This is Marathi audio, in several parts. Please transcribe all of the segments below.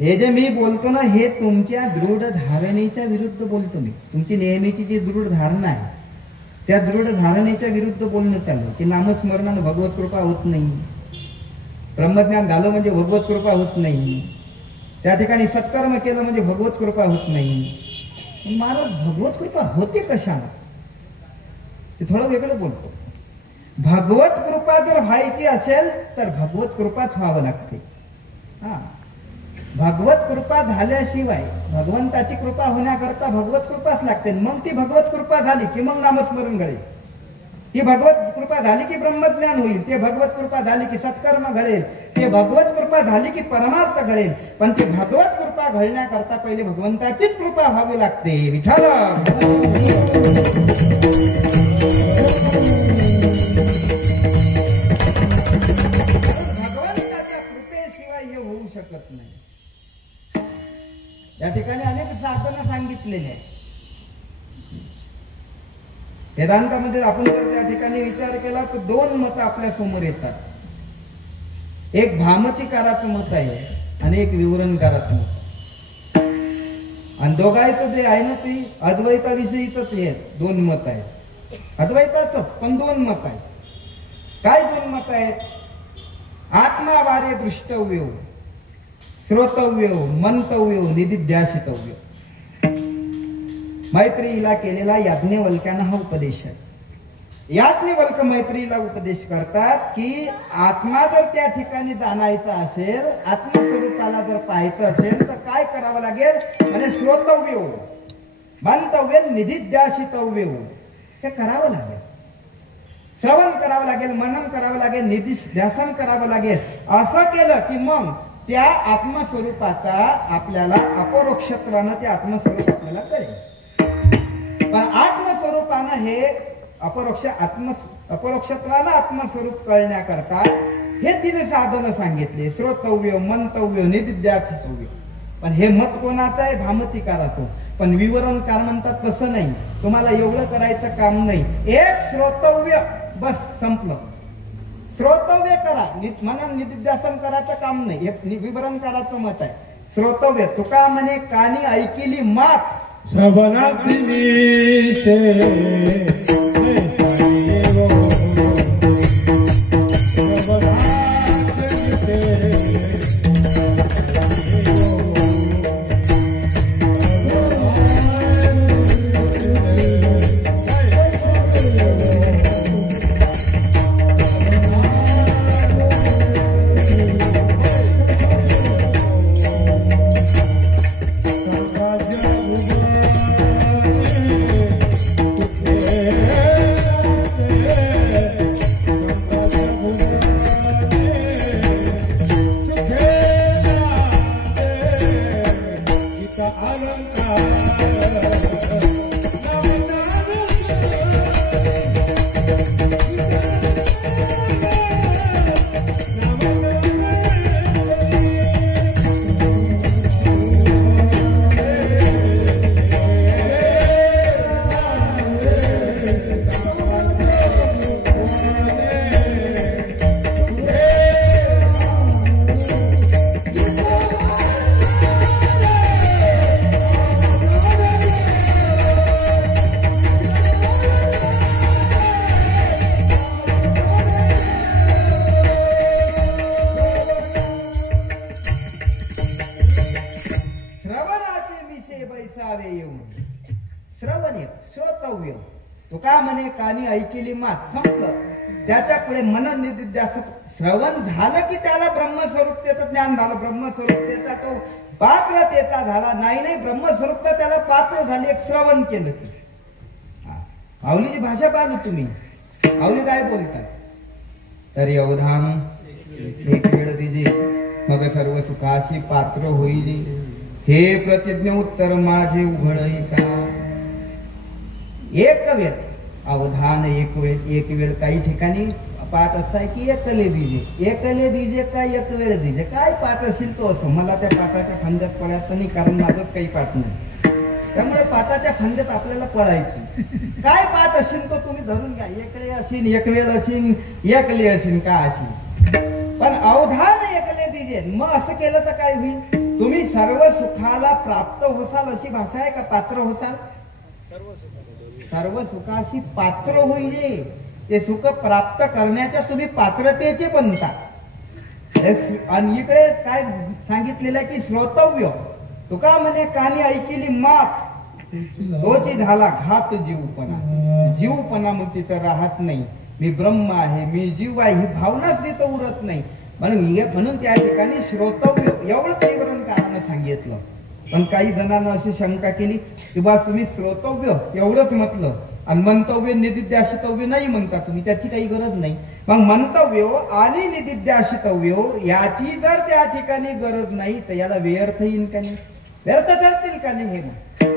हे जे मी बोलतो ना, हे तुमच्या दृढ धारणेच्या विरुद्ध बोलतो मी. तुमची नेहमीची जी दृढ धारणा आहे त्या दृढ धारणेच्या विरुद्ध बोलणं चालू की नामस्मरणानं भगवत कृपा होत नाही, ब्रह्मज्ञान झालं म्हणजे भगवत कृपा होत नाही, त्या ठिकाणी सत्कर्म केलं म्हणजे भगवत कृपा होत नाही. महाराज भगवत कृपा होते कशाला ते थोडं वेगळं बोलतो. भगवत कृपा जर व्हायची असेल तर भगवत कृपाच व्हावं लागते. हा, भगवत कृपा झाल्याशिवाय भगवंताची कृपा होण्याकरता भगवत कृपाच लागते. मग ती भगवत कृपा झाली की मग नामस्मरण घडेल, ती भगवत कृपा झाली की ब्रह्मज्ञान होईल, ते भगवत कृपा झाली की सत्कर्म घडेल, ते भगवत कृपा झाली की परमार्थ घडेल. पण ती भगवत कृपा घडण्याकरता पहिले भगवंताचीच कृपा व्हावी लागते. विठ्ठल भगवंताच्या कृपेशिवाय हे होऊ शकत नाही. या ठिकाणी अनेक साधना सांगितलेले आहेत. वेदांतामध्ये आपण जर त्या ठिकाणी विचार केला तर दोन मत आपल्या समोर येतात. एक भामतीकाराचं मत आहे आणि एक विवरणकाराचं मत. आणि दोघांचं जे आहे ना ते अद्वैताविषयीच हे दोन मत आहेत. अद्वैताच पण दोन मत आहेत. काय दोन मत आहेत? आत्मावारे दृष्टव्य, श्रोतव्य, मंतव्य, निदिध्यासितव्य. मैत्रीला केलेला याज्ञवल्क्यानं हा उपदेश आहे. याज्ञवल्क मैत्रीला उपदेश करतात की आत्मा जर त्या ठिकाणी जाणायचा असेल, आत्मस्वरूपाला जर पाहायचं असेल तर काय करावं लागेल? म्हणजे श्रोतव्य, मंतव्य, निदिध्यासितव्य हे करावं लागेल. श्रवण करावं लागेल, मनन करावं लागेल, निदिध्यासन करावं लागेल. असं केलं की मग त्या आत्मस्वरूपाचा आपल्याला अपरोक्षत्वानं ते आत्मस्वरूप आपल्याला कळेल. पण आत्मस्वरूपानं हे अपरोक्षत्वाला आत्मस्वरूप कळण्याकरता हे तिने साधनं सांगितले. श्रोतव्य, मंतव्य, निदिध्यासितव्य. पण हे मत कोणाचं आहे? भामतीकाराचं. पण विवरणकार म्हणतात तसं नाही, तुम्हाला एवढं करायचं काम नाही. एक श्रोतव्य बस संपलं. श्रोतव्य करा, मनन निदिध्यासन करायचं काम नाही. हे विवरणकाराचं मत आहे. श्रोतव्य तुका म्हणे कानी ऐकिली मात श्रवणाची श्रोतव्य तुका म्हणे कानी ऐकिली मात संपलं. त्याच्या पुढे मनन निदिध्यासन. श्रवण झालं की त्याला ब्रह्मस्वरूपतेचं ज्ञान झालं. ब्रह्मस्वरूपतेचा तो पात्रतेचा झाला. नाही ब्रह्मस्वरूपता त्याला पात्र झाली. एक श्रवण केलं की आवलीची भाषा पाहिली तुम्ही. आवली काय बोलतात? तर अवधान एक वेळ दिजे मग सर्व सुखाशी पात्र होईल. हे प्रतिज्ञ उत्तर माझे उघडई का. एक वेळ अवधान एक वेळ काही ठिकाणी पाठ असा आहे की एकले दिजे का एक वेळ दिजे. काय पाठ असेल तो असं. मला त्या पाठाच्या खंड्यात पळायचं नाही कारण माझं काही पाठ नाही. त्यामुळे पाठाच्या खंड्यात आपल्याला पळायचं. काय पाठ असेल तो तुम्ही धरून घ्या. एकले असेल, एक वेळ असेल, एकले असेल, का असेल. पण अवधान एकले दिजे. मग असं केलं तर काय होईल? तुम्ही सर्व सुखाला प्राप्त होसाल अशी भाषा आहे का पात्र होसाल? सर्व सुखाशी पात्र होईल, ते सुख प्राप्त करण्याच्या तुम्ही पात्रतेचे बनता. आणि इकडे काय सांगितलेलं आहे की श्रोतव्य, तुका म्हणे कानी ऐकिली मात तोची झाला घात जीवपणा. जीवपणा मग तिथं राहत नाही. मी ब्रह्म आहे, मी जीव आहे, ही भावनाच तिथं उरत नाही. म्हणून त्या ठिकाणी श्रोतव्य एवढंच विवरणकारानं सांगितलं. पण काही जणांना अशी शंका केली की बा तुम्ही श्रोतव्य एवढंच म्हटलं आणि मंतव्य निदिध्याशितव्य नाही म्हणता तुम्ही, त्याची काही गरज नाही. मग मंतव्य आणि निदिध्याशितव्य याची जर त्या ठिकाणी गरज नाही तर याला व्यर्थ येईल का नाही? व्यर्थ ठरतील का नाही? हे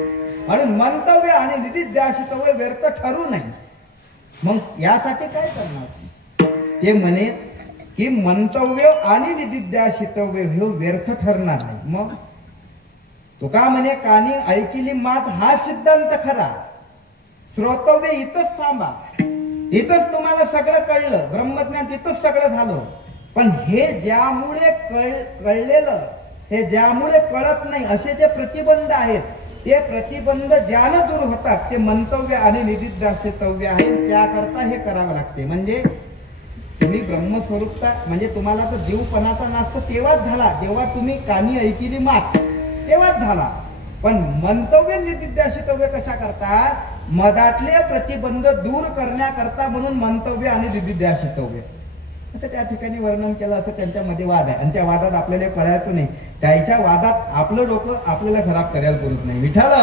म्हणून मंतव्य आणि निदिध्याशितव्य व्यर्थ ठरू नाही. मग यासाठी काय करणार? ते म्हणे की मंतव्य आणि निदिध्याशितव्य हे व्यर्थ ठरणार नाही. मग तुका म्हणे कानी ऐकिली मात हा सिद्धांत खरा. श्रोतव्य इथंच थांबा, इथंच तुम्हाला सगळं कळलं, ब्रह्मज्ञान तिथंच सगळं झालं. पण हे ज्यामुळे कळलेलं, हे ज्यामुळे कळत नाही असे जे प्रतिबंध आहेत, ते प्रतिबंध ज्यानं दूर होतात ते मंतव्य आणि निदिध्याशितव्य आहे. त्याकरता हे करावं लागते. म्हणजे तुम्ही ब्रह्मस्वरूपता म्हणजे तुम्हाला तर जीवपणाचा नाश तेव्हाच झाला जेव्हा तुम्ही कानी ऐकिली मात, तेव्हाच झाला. पण मंतव्य निदिध्याशितव्य कशा करता? मधातले प्रतिबंध दूर करण्याकरता, म्हणून मंतव्य आणि निदिध्याशितव्य असं त्या ठिकाणी वर्णन केलं. असं त्यांच्यामध्ये वाद आहे आणि त्या वादात आपल्याला कळायचं नाही. त्याच्या वादात आपलं डोकं आपल्याला खराब करायला पुरत नाही. विठाला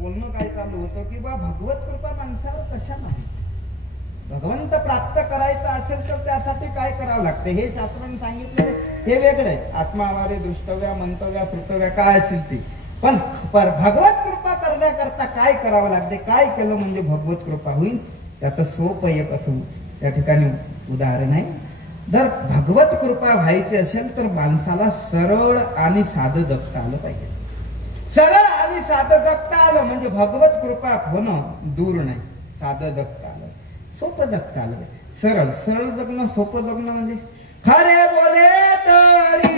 बोलणं काय चालू होतं की बा भगवत कृपा माणसावर कशा नाही, भगवंत प्राप्त करायचं असेल तर त्यासाठी काय करावं लागतं हे शास्त्राने सांगितलं. हे वेगळं आहे. आत्मावारे दृष्टव्या मंतव्या श्रुतव्या काय असेल ते. पण भगवत कृपा करण्याकरता काय करावं लागते? काय केलं म्हणजे भगवत कृपा होईल? त्याचं सोपं एक असं त्या ठिकाणी उदाहरण आहे. जर भगवत कृपा व्हायची असेल तर माणसाला सरळ आणि साधं जगता आलं पाहिजे. सरळ आणि साधं जगता आलं म्हणजे भगवत कृपा होणं दूर नाही. साधं जगता आलं, सोपं जगता आलं. सरळ सरळ जगणं, सोपं जगणं म्हणजे खरे बोले तरी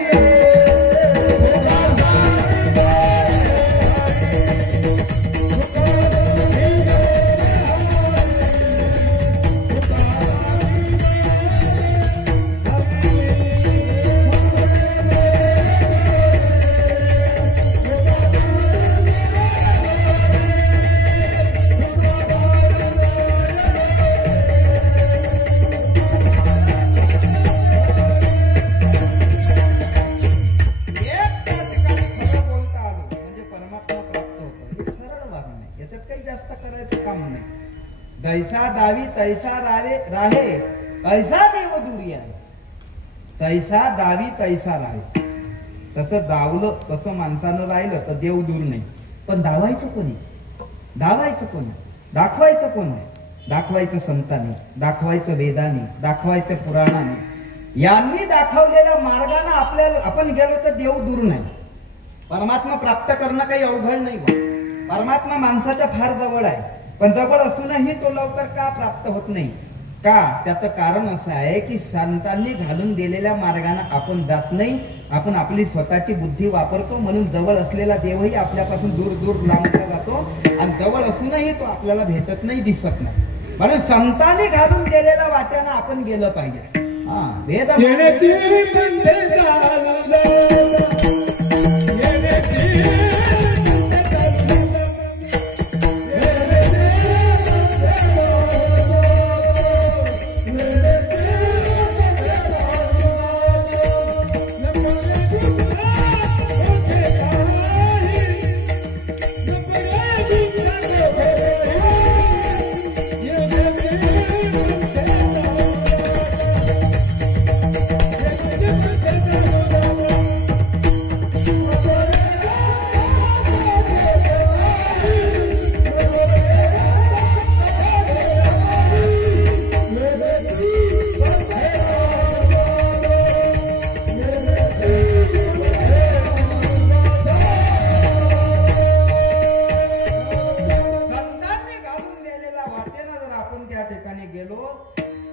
तैसा दावी तैसा राहे ऐसा देव दुरी आहे. तैसा दावी तैसा राहे. तसं दावलं तसं माणसानं राहिलं तर देव दूर नाही. पण दावायचं कोणी? दावायचं कोणी? दाखवायचं कोण आहे? दाखवायचं संतांनी, दाखवायचं वेदाने, दाखवायचं पुराणाने. यांनी दाखवलेल्या मार्गाने आपल्याला आपण गेलो तर देव दूर नाही. परमात्मा प्राप्त करणं काही अवघड नाही. परमात्मा माणसाच्या फार जवळ आहे. पण जवळ असूनही तो लवकर का प्राप्त होत नाही? का? त्याचं कारण असं आहे की संतांनी घालून दिलेल्या मार्गाने आपण जात नाही. आपण आपली स्वतःची बुद्धी वापरतो. म्हणून जवळ असलेला देवही आपल्यापासून दूर दूर लांबला जातो आणि जवळ असूनही तो आपल्याला भेटत नाही, दिसत नाही. म्हणून संतांनी घालून दिलेल्या वाट्यानं आपण गेलं पाहिजे. वेद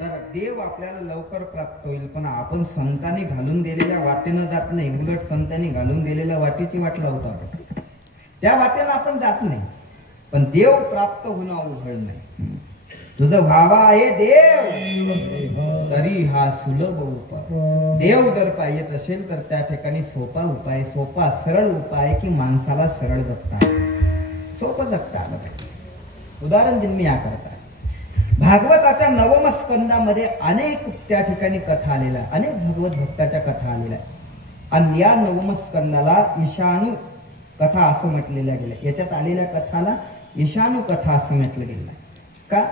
तर देव आपल्याला लवकर प्राप्त होईल. पण आपण संतांनी घालून दिलेल्या वाटेनं जात नाही, उलट संतांनी घालून दिलेल्या वाटेची वाट लावतो आपण. त्या वाटेनं आपण जात नाही. पण देव प्राप्त होणं अवघड नाही. तुझं व्हावा आहे देव तरी हा सुलभ उपाय. देव जर पाहिजे असेल तर त्या ठिकाणी सोपा उपाय, सोपा सरळ उपाय की माणसाला सरळ जगता, सोपं जगता आलं पाहिजे. उदाहरण दिन मी याकरता भागवताच्या 9व्या स्कंदामध्ये अनेक त्या ठिकाणी कथा आलेल्या, अनेक भगवत भक्ताच्या कथा आलेल्या. आणि या 9व्या स्कंदाला ईशानू कथा असं म्हटलेल्या गेल्या. याच्यात आलेल्या कथाला ईशानू कथा असं म्हटलं गेलं. का?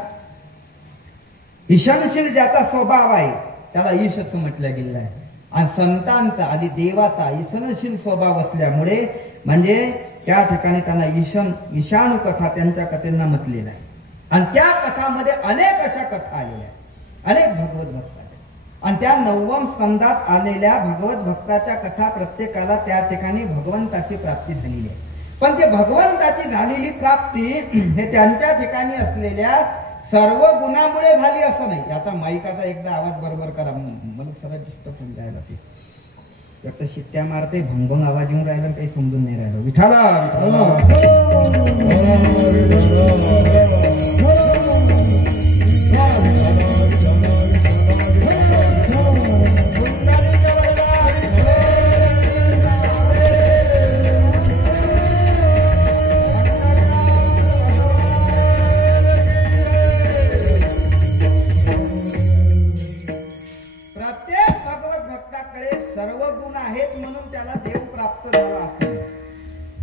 ईशानशील ज्याचा स्वभाव आहे त्याला ईश असं म्हटलं गेलेलं आहे. आणि संतांचा आणि देवाचा ईशनशील स्वभाव असल्यामुळे म्हणजे त्या ठिकाणी त्यांना ईशानू कथा त्यांच्या कथेंना म्हटलेलं आहे. आणि त्या कथामध्ये अनेक अशा कथा आलेल्या, अनेक भगवत भक्ताच्या. आणि त्या 9व्या स्कंदात आलेल्या भगवत भक्ताच्या कथा प्रत्येकाला त्या ठिकाणी भगवंताची प्राप्ती झालेली आहे. पण ते भगवंताची झालेली प्राप्ती हे त्यांच्या ठिकाणी असलेल्या सर्व गुणामुळे झाली असं नाही. याचा माईकाचा एकदा आवाज बरोबर करा, मला सरळ डिस्टर्ब होऊन जायला. ते फक्त शिट्ट्या मारते, भंगभंग आवाज येऊन राहिला, काही समजून नाही राहिलं. विठाला सर्व गुण आहेत म्हणून त्याला देव प्राप्त झाला असेल.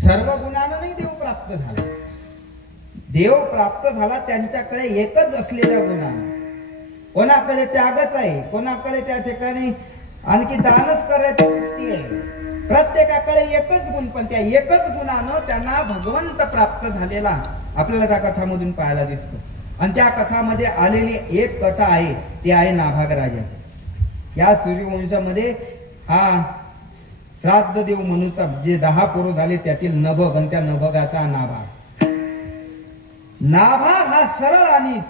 सर्व गुणानं नाही देव प्राप्त झाला. देव प्राप्त झाला त्यांच्याकडे एकच असलेल्या गुणानं. कोणाकडे त्यागच आहे, कोणाकडे त्या ठिकाणी आणखी दानच करायची वृत्ती आहे. प्रत्येकाकडे एकच गुण, पण त्या एकच गुणानं त्यांना भगवंत प्राप्त झालेला आपल्याला त्या कथामधून पाहायला दिसतो. आणि त्या कथामध्ये आलेली एक कथा आहे ती आहे नाभाग राजाची. या सूर्यवंशामध्ये हा श्राद्ध देव मनुचा जे 10 पोरं झाले त्यातील नभग आणि त्या नभगाचा नाभाग. नाभाग हा सरळ आणि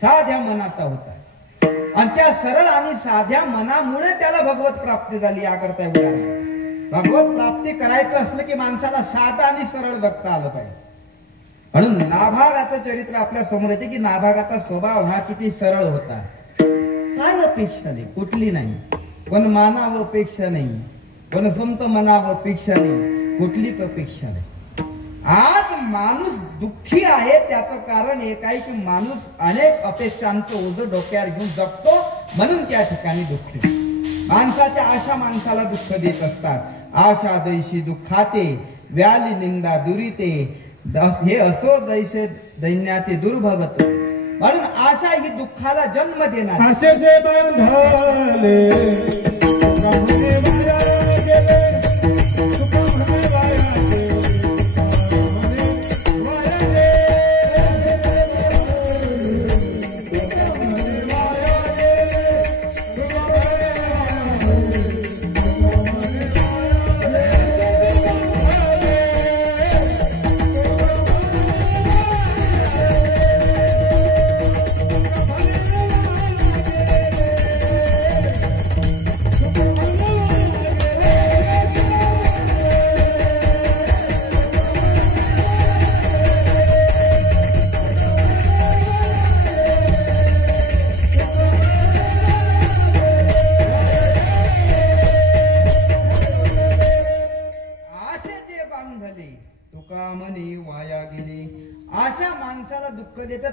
साध्या मनाचा होता. आणि त्या सरळ आणि साध्या मनामुळे त्याला भगवत प्राप्ती झाली. याकरता उदाहरण, भगवत प्राप्ती करायचं असलं की माणसाला साधा आणि सरळ जगता आलं पाहिजे. म्हणून नाभागाचं चरित्र आपल्या समोर येते की नाभागाचा स्वभाव हा किती सरळ होता. काय अपेक्षा नाही, कुठली नाही. कोण मानावं अपेक्षा नाही, कोण संत मनावं अपेक्षा नाही, कुठलीच अपेक्षा नाही. आज माणूस दुःखी आहे त्याचं कारण एक आहे की माणूस अनेक अपेक्षांचं ओझं डोक्यावर घेऊन जगतो, म्हणून त्या ठिकाणी दुःखी. माणसाच्या आशा माणसाला दुःख देत असतात. आशा दैशी दुःखाते व्याली निंदा दुरिते हे असो दैसे दैन्याते दुर्भगत. म्हणून आशा ही दुःखाला जन्म देणार. आशेचे बंधाले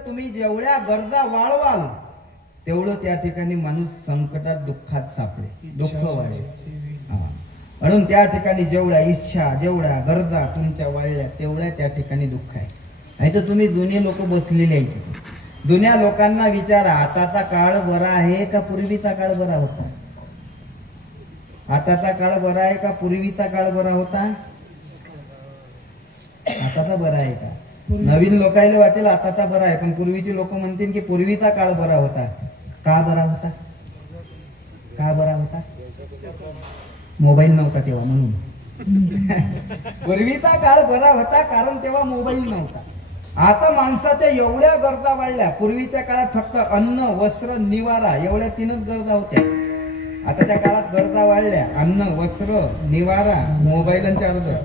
तुम्ही जेवढ्या गरजा वाळवाल तेवढं त्या ठिकाणी माणूस संकटात दुःखात सापडे, दुःख वाढेल. म्हणून त्या ठिकाणी जेवढ्या इच्छा जेवढ्या गरजा तुमच्या वाढल्या तेवढ्या त्या ठिकाणी दुःख आहे. नाही तर तुम्ही जुने लोक बसलेले आहेत, जुन्या लोकांना विचारा आताचा काळ बरा आहे का पूर्वीचा काळ बरा होता? आताचा काळ बरा आहे का पूर्वीचा काळ बरा होता? आताचा बरा आहे का? नवीन लोकांना वाटेल आताचा बरा आहे, पण पूर्वीचे लोक म्हणतील की पूर्वीचा काळ बरा होता. का बरा होता? का बरा होता? मोबाईल नव्हता तेव्हा म्हणून. पूर्वीचा काळ बरा होता कारण तेव्हा मोबाईल नव्हता. आता माणसाच्या एवढ्या गरजा वाढल्या. पूर्वीच्या काळात फक्त अन्न, वस्त्र, निवारा एवढ्या 3च गरजा होत्या. आताच्या काळात गरजा वाढल्या. अन्न, वस्त्र, निवारा, मोबाईल आणि चार्जर.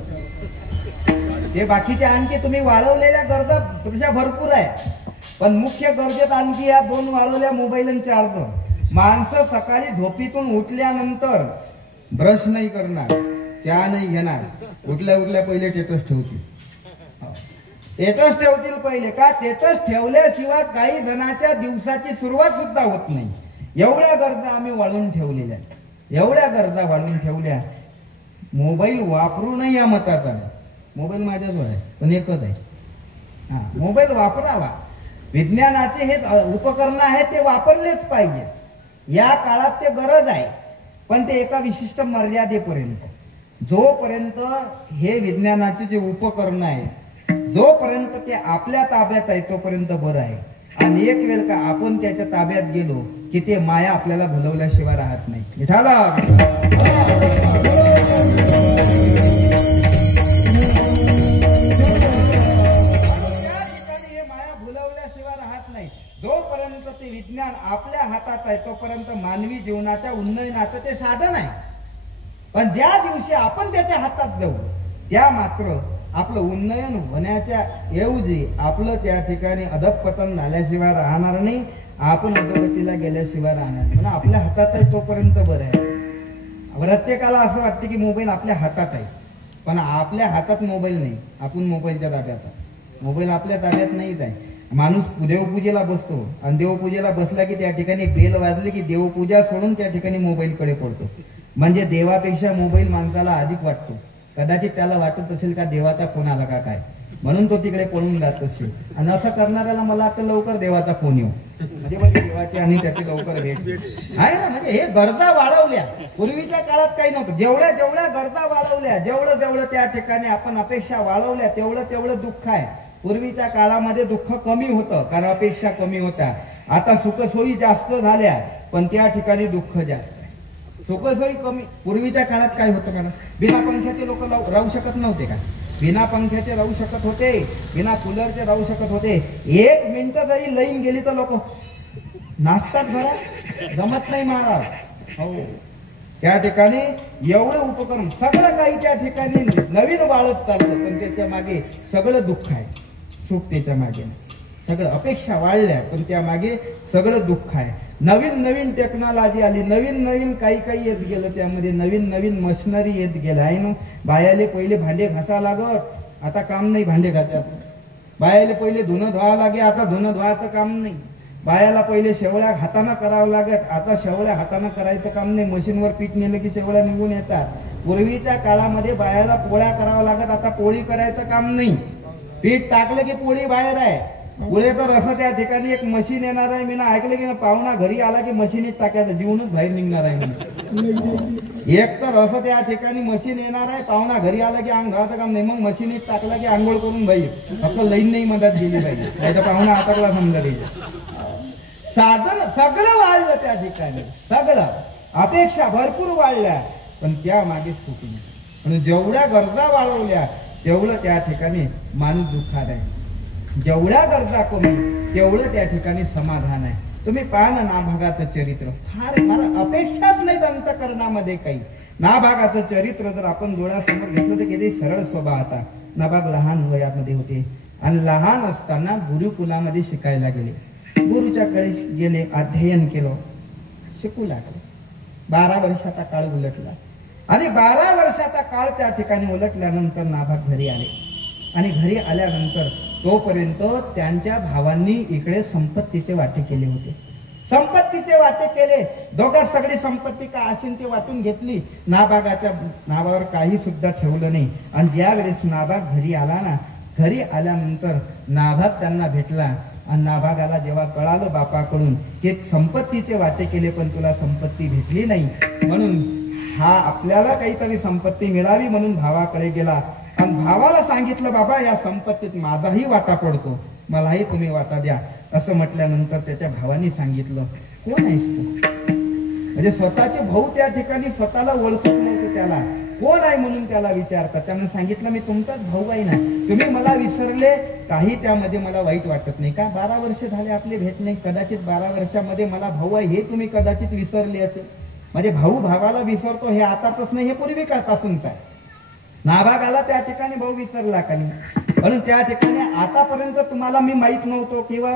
हे बाकीचे आणखी तुम्ही वाढवलेल्या गरजा तशा भरपूर आहे, पण मुख्य गरजेत आणखी या 2 वाढवल्या, मोबाईल आणि चार्जर. माणसं सकाळी झोपीतून उठल्यानंतर ब्रश नाही करणार, चहा नाही घेणार, उठल्या उठल्या पहिले स्टेटस ठेवतील. स्टेटस ठेवतील पहिले. का? स्टेटस ठेवल्याशिवाय काही जणांच्या दिवसाची सुरुवात सुद्धा होत नाही. एवढ्या गरजा आम्ही वाढवून ठेवलेल्या, एवढ्या गरजा वाढवून ठेवल्या. मोबाईल वापरू नये या मताचा. मोबाईल माझ्याजवळ आहे, पण एकच आहे. मोबाईल वापरावा. विज्ञानाचे हे उपकरण आहे ते वापरलेच पाहिजे. या काळात ते गरज आहे, पण ते एका विशिष्ट मर्यादेपर्यंत. जोपर्यंत हे विज्ञानाचे जे उपकरण आहे, जोपर्यंत ते आपल्या ताब्यात आहे तोपर्यंत बरं आहे. आणि एक वेळ का आपण त्याच्या ताब्यात गेलो की ते माया आपल्याला भुलवल्याशिवाय राहत नाही. विठाला जोपर्यंत ते विज्ञान आपल्या हातात आहे तोपर्यंत मानवी जीवनाच्या उन्नयनाचं ते साधन आहे. पण ज्या दिवशी आपण त्याच्या हातात जाऊ त्या मात्र आपलं उन्नयन होण्याच्या ऐवजी आपलं त्या ठिकाणी अधपतन झाल्याशिवाय राहणार नाही. आपण अधोगतीला गेल्याशिवाय राहणार नाही. म्हणून आपल्या हातात आहे तोपर्यंत बरं आहे. प्रत्येकाला असं वाटतं की मोबाईल आपल्या हातात आहे, पण आपल्या हातात मोबाईल नाही, आपण मोबाईलच्या ताब्यात आहे. मोबाईल आपल्या ताब्यात नाहीच आहे. माणूस देवपूजेला बसतो आणि देवपूजेला बसला की त्या ठिकाणी बेल वाजली की देवपूजा सोडून त्या ठिकाणी मोबाईल कडे पडतो. म्हणजे देवापेक्षा मोबाईल माणसाला अधिक वाटतो. कदाचित त्याला वाटत असेल का देवाचा फोन आला का काय, म्हणून तो तिकडे पळून जात असेल. आणि असं करणाऱ्याला मला आता लवकर देवाचा फोन येऊ, म्हणजे देवाची आणि त्याची लवकर भेट आहे ना. म्हणजे हे गरजा वाढवल्या. पूर्वीच्या काळात काही नव्हतं. जेवढ्या जेवढ्या गरजा वाढवल्या, जेवढं जेवढं त्या ठिकाणी आपण अपेक्षा वाढवल्या तेवढं तेवढं दुःख आहे. पूर्वीच्या काळामध्ये दुःख कमी होतं कारण अपेक्षा कमी होत्या. आता सुखसोयी जास्त झाल्या पण त्या ठिकाणी दुःख जास्त आहे. सुखसोयी कमी. पूर्वीच्या काळात काय होतं मला, बिना पंख्याचे लोक राहू शकत नव्हते का? बिना पंख्याचे राहू शकत होते, बिना कूलरचे राहू शकत होते. 1 मिनिट जरी लाईन गेली तर लोक नाचतात घरात, जमत नाही महाराज. हो, त्या ठिकाणी एवढं उपकरण सगळं काही त्या ठिकाणी नवीन वाढत चाललं, पण त्याच्या मागे सगळं दुःख आहे. सुख त्याच्या मागे सगळं. अपेक्षा वाढल्या पण त्या मागे सगळं दुःख आहे. नवीन नवीन टेक्नॉलॉजी आली, नवीन नवीन काही काही येत गेलं, त्यामध्ये नवीन नवीन मशिनरी येत गेलं आहे ना. बायाले पहिले भांडे घासा लागत, आता काम नाही भांडे घासायचं. बायाले पहिले धुणं धुवा लागे, आता धुणं धुवायचं काम नाही. बायाला पहिले शेवळ्या हाताने करावं लागत, आता शेवळ्या हाताने करायचं काम नाही. मशीनवर पीठ नेलं की शेवळ्या निघून येतात. पूर्वीच्या काळामध्ये बायाला पोळ्या करावं लागत, आता पोळी करायचं काम नाही. पीठ टाकलं की पोळी बाहेर आहे. पुढे तर असं त्या ठिकाणी एक मशीन येणार आहे. मी ना ऐकलं की पाहुणा घरी आला की मशीनीत टाकायचं, जीवनच बाहेर निघणार आहे. एक तर असं त्या ठिकाणी मशीन येणार आहे, पाहुणा घरी आला की अंगाचं काम नाही, मग मशीनीत टाकला की आंघोळ करून बाहेर. फक्त लाईन नाही मदत गेली पाहिजे, नाही तर पाहुणा आताला समजा साधन सगळं वाढलं त्या ठिकाणी. सगळं अपेक्षा भरपूर वाढल्या पण त्या मागे सुख नाही. आणि जेवढ्या गरजा वाढवल्या तेवढं त्या ठिकाणी माणूस दुःखात आहे. जेवढ्या गरजा कमी तेवढं त्या ठिकाणी समाधान आहे. तुम्ही पहा ना नाभागाचं चरित्र, फार मला अपेक्षाच नाही अंतःकरणामध्ये काही. नाभागाचं चरित्र जर आपण डोळ्यासमोर घेतलं तर किती सरळ स्वभाव होता. नाभाग लहान वयामध्ये होते आणि लहान असताना गुरुकुलामध्ये शिकायला गेले. गुरुच्याकडे गेले, अध्ययन केलं, शिकू लागले. 12 वर्षाचा काळ उलटला आणि 12 वर्षाचा काळ त्या ठिकाणी उलटल्यानंतर नाभाग घरी आले. आणि घरी आल्यानंतर तोपर्यंत त्यांच्या भावांनी इकडे संपत्तीचे वाटे केले होते. संपत्तीचे वाटे केले. दोघात सगळी संपत्ती का असेल ते वाटून घेतली. नाभागाच्या नावावर काही सुद्धा ठेवलं नाही. आणि ज्या वेळेस नाभाग घरी आला ना, घरी आल्यानंतर नाभाग त्यांना भेटला. आणि नाभागाला जेव्हा कळालं बापाकडून की संपत्तीचे वाटे केले पण तुला संपत्ती भेटली नाही, म्हणून हा आपल्याला काहीतरी संपत्ती मिळावी म्हणून भावाकडे गेला. आणि भावाला सांगितलं, बाबा या संपत्तीत माझाही वाटा पडतो, मलाही तुम्ही वाटा द्या. असं म्हटल्यानंतर त्याच्या भावाने सांगितलं, कोण आहेस तू? म्हणजे स्वतःचे भाऊ त्या ठिकाणी स्वतःला ओळखत नव्हते त्याला. कोण आहे म्हणून त्याला विचारतात. त्यानं सांगितलं मी तुमचाच भाऊ आहे ना, तुम्ही मला विसरले, काही त्यामध्ये मला वाईट वाटत नाही का? 12 वर्ष झाले आपले भेट नाही, कदाचित 12 वर्षामध्ये मला भाऊ आहे हे तुम्ही कदाचित विसरले असेल. म्हणजे भाऊ भावाला विसरतो हे आताच नाही, हे पूर्वी काळपासूनच आहे. नाभाग आला त्या ठिकाणी भाऊ विसरला का नाही, म्हणून त्या ठिकाणी आतापर्यंत तुम्हाला मी माहित नव्हतो किंवा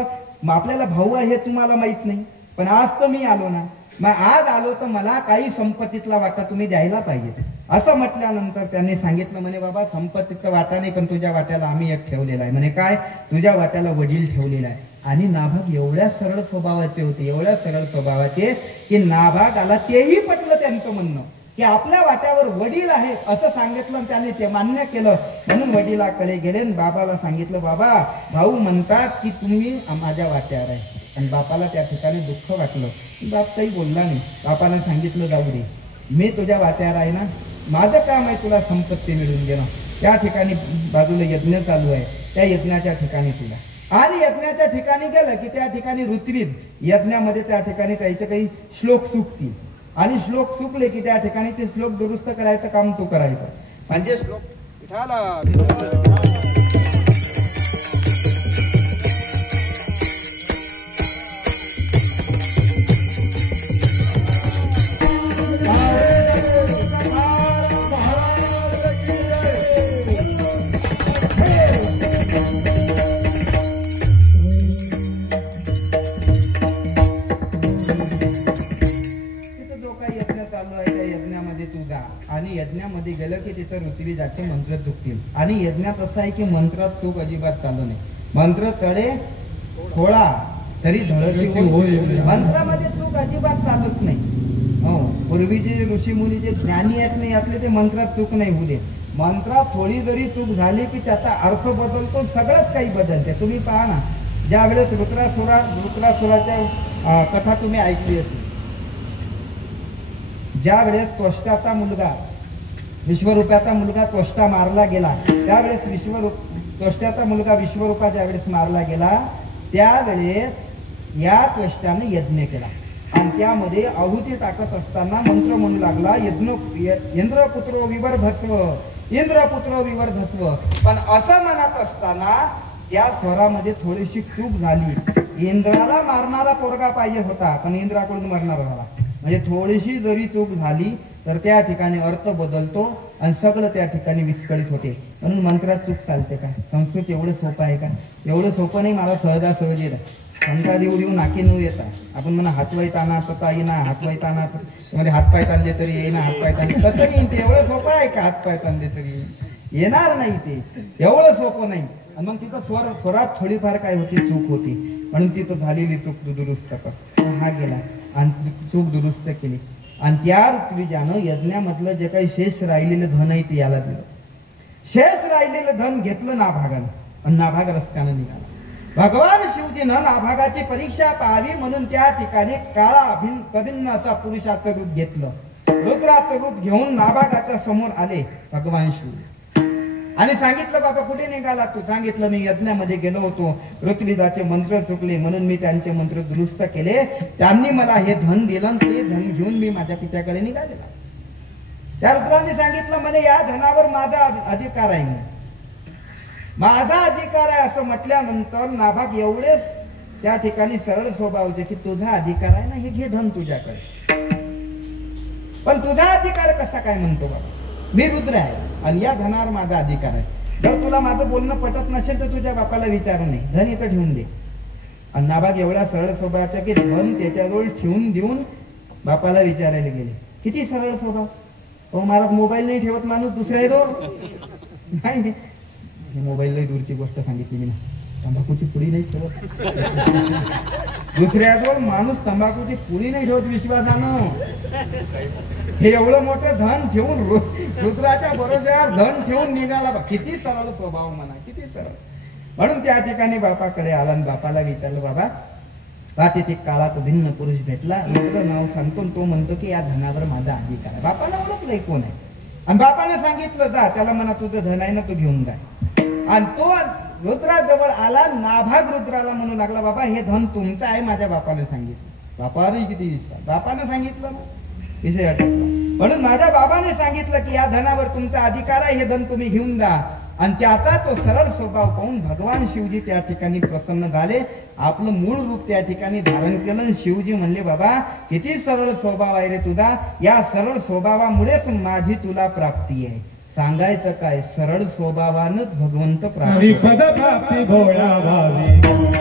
आपल्याला भाऊ आहे हे तुम्हाला माहित नाही, पण आज तर मी आलो ना, मग आज आलो तर मला काही संपत्तीतला वाटा तुम्ही द्यायला पाहिजे. असं म्हटल्यानंतर त्यांनी सांगितलं म्हणे बाबा संपत्तीचा वाटा नाही, पण तुझ्या वाट्याला आम्ही एक ठेवलेला आहे. म्हणे काय? तुझ्या वाट्याला वडील ठेवलेला आहे. आणि नाभाग एवढ्या सरळ स्वभावाचे होते, एवढ्या सरळ स्वभावाचे की नाभागाला तेही पटलं त्यांचं म्हणणं की आपल्या वाट्यावर वडील आहे असं सांगितलं, त्याने ते मान्य केलं. म्हणून वडिलाकडे गेले आणि बाबाला सांगितलं बाबा भाऊ म्हणतात की तुम्ही माझ्या वाट्यावर आहे. आणि बापाला त्या ठिकाणी दुःख वाटलं. बाप काही बोलला नाही. बापाला सांगितलं जाऊ दे, मी तुझ्या वाट्यावर आहे ना, माझं काम आहे तुला संपत्ती मिळून देणं. त्या ठिकाणी बाजूला यज्ञ चालू आहे, त्या यज्ञाच्या ठिकाणी तुला, आणि यज्ञाच्या ठिकाणी गेलं की त्या ठिकाणी ऋत्विज यज्ञामध्ये त्या ठिकाणी त्याचे काही श्लोक चुकतील, आणि श्लोक चुकले की त्या ठिकाणी ते श्लोक दुरुस्त करायचं काम तू करायचं. म्हणजे श्लोक आणि यज्ञामध्ये गेलं की तिथं ऋत्विजाचे मंत्र चुकतील. आणि यज्ञात असं आहे की मंत्रात चूक अजिबात चालू नाही. मंत्र तळे खोळा तरी धडची मंत्रामध्ये चूक अजिबात चालत नाही. हो, पूर्वीचे ऋषी मुनी जे ज्ञानी आहेत नाही यातले ते मंत्रात चूक नाही होऊ दे. मंत्रात थोडी जरी चूक झाली की त्याचा अर्थ बदलतो, सगळंच काही बदलते. तुम्ही पहा ना, ज्या वेळेस रुद्रासुराच्या कथा तुम्ही ऐकली असेल, ज्या वेळेस त्वष्टाचा मुलगा विश्वरूपाचा मुलगा त्वष्टा मारला गेला, त्यावेळेस त्वष्टाचा मुलगा विश्वरूपा ज्या वेळेस मारला गेला त्यावेळेस या त्वष्टाने यज्ञ केला. आणि त्यामध्ये आहुती टाकत असताना मंत्र म्हणू लागला इंद्रपुत्रो विवर्धस्व, इंद्रपुत्रो विवर्धस्व. पण असं म्हणत असताना त्या स्वरामध्ये थोडीशी चूक झाली. इंद्राला मारणारा पोरगा पाहिजे होता, पण इंद्राकडून मरणारा झाला. म्हणजे थोडीशी जरी चूक झाली तर त्या ठिकाणी अर्थ बदलतो आणि सगळं त्या ठिकाणी विस्कळीत होते. म्हणून मंत्रात चूक चालते का? संस्कृत एवढं सोपं आहे का? एवढं सोपं नाही. मला सहजासहजी शंका देऊ देऊ नाकी नऊ येतात. आपण म्हणा हातवाई ताना तता येईना, हातवाई ताना मध्ये हातपाय ताणले तरी येईना, हातपाय ताणले कसं येईन ते? एवढं सोपं आहे का? हातपाय ताणले तरी येणार नाही, ते एवढं सोपं नाही. आणि मग तिथं स्वरात थोडीफार काय होती? चूक होती. म्हणून तिथं झालेली चूक दुरुस्त कर. हा गेला आणि चूक दुरुस्त केली. आणि त्या ऋत्विजानं यज्ञामधलं जे काही शेष राहिलेलं धन आहे ते याला दिलं. शेष राहिलेलं धन घेतलं नाभागानं आणि नाभाग रस्त्यानं निघाला. भगवान शिवजीनं नाभागाची परीक्षा पाहावी म्हणून त्या ठिकाणी काळा कभिन्न असा पुरुषाचं रूप घेतलं. रुद्राचं रूप घेऊन नाभागाच्या समोर आले भगवान शिव आणि सांगितलं बाबा कुठे निघाला तू? सांगितलं मी यज्ञामध्ये गेलो होतो, ऋत्विजाचे मंत्र चुकले म्हणून मी त्यांचे मंत्र दुरुस्त केले, त्यांनी मला हे धन दिलं, ते धन घेऊन मी माझ्या पित्याकडे निघालेला. त्या रुद्रांनी सांगितलं म्हणे या धनावर माझा अधिकार आहे, माझा अधिकार आहे. असं म्हटल्यानंतर नाभाग एवढेच त्या ठिकाणी सरळ स्वभावचे की तुझा अधिकार आहे ना, हे घे धन तुझ्याकडे. पण तुझा अधिकार कसा काय म्हणतो बाबा? मी रुद्र आहे आणि या धनावर माझा अधिकार आहे. जर तुला माझं बोलणं पटत नसेल तर तुझ्या बापाला विचारू नये, धन इथं ठेवून दे. आणि नाभाग एवढा सरळ स्वभावाचा की धन त्याच्याजवळ ठेवून देऊन बापाला विचारायला गेले. किती सरळ स्वभाव. हो महाराज, मोबाईल नाही ठेवत माणूस दुसरा येतो नाही. मोबाईल नाही दूरची गोष्ट सांगितली मी ना. तंबाखूची पुडी नाही ठेवत दुसऱ्याजवळ माणूस, तंबाखूची पुडी नाही ठेवत विश्वासानं. हे एवढं मोठं धन ठेवून रुद्राच्या भरोश्यावर धन ठेवून निघाला. किती सरळ स्वभाव म्हणा, किती सरळ. म्हणून त्या ठिकाणी बापाकडे आला आणि बापाला विचारलं बाबा बा तिथे काळा तो भिन्न पुरुष भेटला, रुद्र नाव सांगतो, तो म्हणतो की या धनावर माझा अधिकार आहे. बापाला ओळखलंय कोण आहे. आणि बापाने सांगितलं जा त्याला म्हणा तुझं धन आहे ना तू घेऊन जा. आणि तो रुद्राजवळ आला. नाभाग रुद्राला म्हणू लागला बाबा हे धन तुमचं आहे, माझ्या बापाने सांगितलं. बापाने किती विश्वास, बापाने सांगितलं ना, विषय आटोपला. म्हणून माझ्या बाबाने सांगितलं की या धनावर तुमचा अधिकार आहे, हे धन तुम्ही घेऊन जा. आणि त्याचा तो सरळ स्वभाव पाहून भगवान शिवजी त्या ठिकाणी प्रसन्न झाले. आपलं मूळ रूप त्या ठिकाणी धारण केलं. शिवजी म्हणले, बाबा किती सरळ स्वभाव आहे रे तुझा, या सरळ स्वभावामुळेच माझी तुला प्राप्ती आहे. सांगायचं काय, सरळ स्वभावानच भगवंत प्राप्ती. पद प्राप्ती भोळा भावी, पद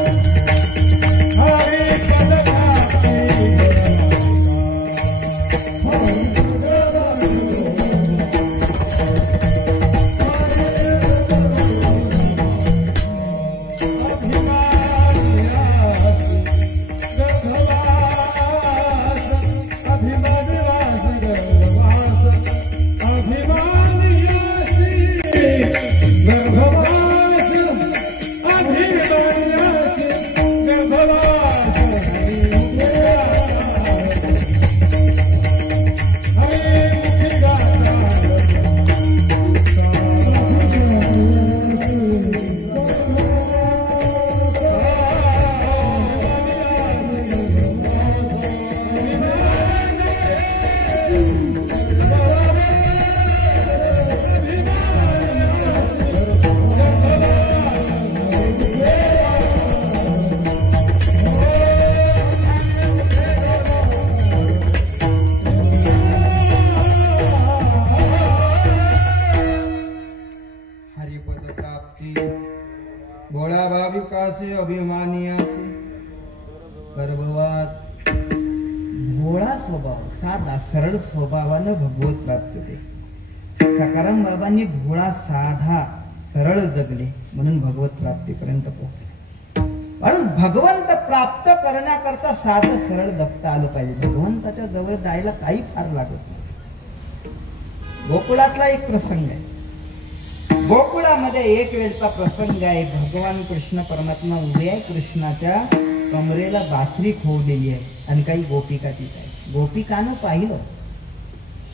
भोळा भाविकासे अभिमानियासे गर्भवास. भोळा स्वभाव, साधा सरळ स्वभावानं भगवत प्राप्त होते. सकाराम बाबांनी भोळा साधा सरळ जगले म्हणून भगवत प्राप्तीपर्यंत पोहोचले. म्हणून भगवंत प्राप्त करण्याकरता साधं सरळ जगता आलं पाहिजे. भगवंताच्या जवळ जायला काही फार लागत नाही. गोकुळातला एक प्रसंग आहे. गोकुळामध्ये एक वेळचा प्रसंग आहे. भगवान कृष्ण परमात्मा उभे आहे. कृष्णाच्या कमरेला बासरी खोवलेली आहे आणि काही गोपिका तिथे आहे. गोपिकानं पाहिलं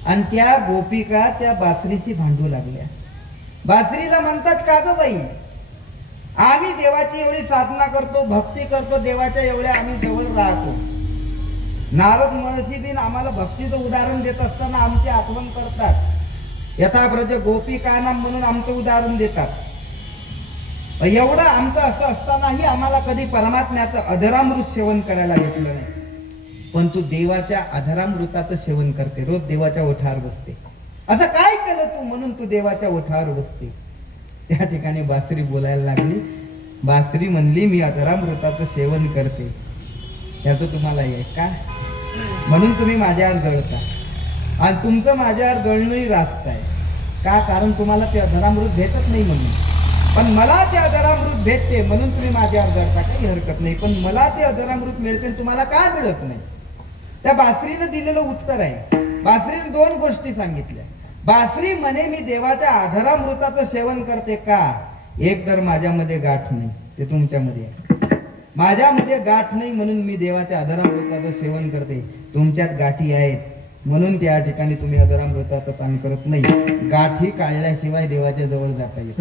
आणि त्या गोपिका त्या बासरीशी भांडू लागल्या. बासरीला म्हणतात, का ग बाई, आम्ही देवाची एवढी साधना करतो, भक्ती करतो, देवाच्या एवढ्या आम्ही जवळ राहतो. नारद महर्षी बिन आम्हाला भक्तीचं उदाहरण देत असताना आमची आठवण करतात. यथाप्रज गोपिकानाम म्हणून आमचं उदाहरण देतात. एवढं आमचं असं असतानाही आम्हाला कधी परमात्म्याचं अधरामृत सेवन करायला भेटलं नाही. पण तू देवाच्या अधरामृताचं सेवन करते, रोज देवाच्या ओठावर बसते. असं काय केलं तू म्हणून तू देवाच्या ओठावर बसते? त्या ठिकाणी बासरी बोलायला लागली. बासरी म्हणली, मी अधरामृताचं सेवन करते, त्याचं तुम्हाला आहे का? म्हणून तुम्ही माझ्यावर जळता आणि तुमचं माझ्यावर जळणंही रास्त आहे का? कारण तुम्हाला ते अधरामृत भेटत नाही म्हणून. पण मला ते अधरामृत भेटते म्हणून तुम्ही माझ्यावर जळता, काही हरकत नाही. पण मला ते अधरामृत मिळते, तुम्हाला का मिळत नाही? त्या बासरीनं दिलेलं उत्तर आहे. बासरीने दोन गोष्टी सांगितल्या. बासरी म्हणे, मी देवाच्या अधरामृताचं सेवन करते का? एक तर माझ्यामध्ये गाठ नाही, ते तुमच्यामध्ये आहे. माझ्यामध्ये गाठ नाही म्हणून मी देवाच्या अधरामृताचं सेवन करते. तुमच्यात गाठी आहेत म्हणून त्या ठिकाणी तुम्ही अधरामृताचं पान करत नाही. गाठी काढल्याशिवाय देवाच्या जवळ जाता येईल.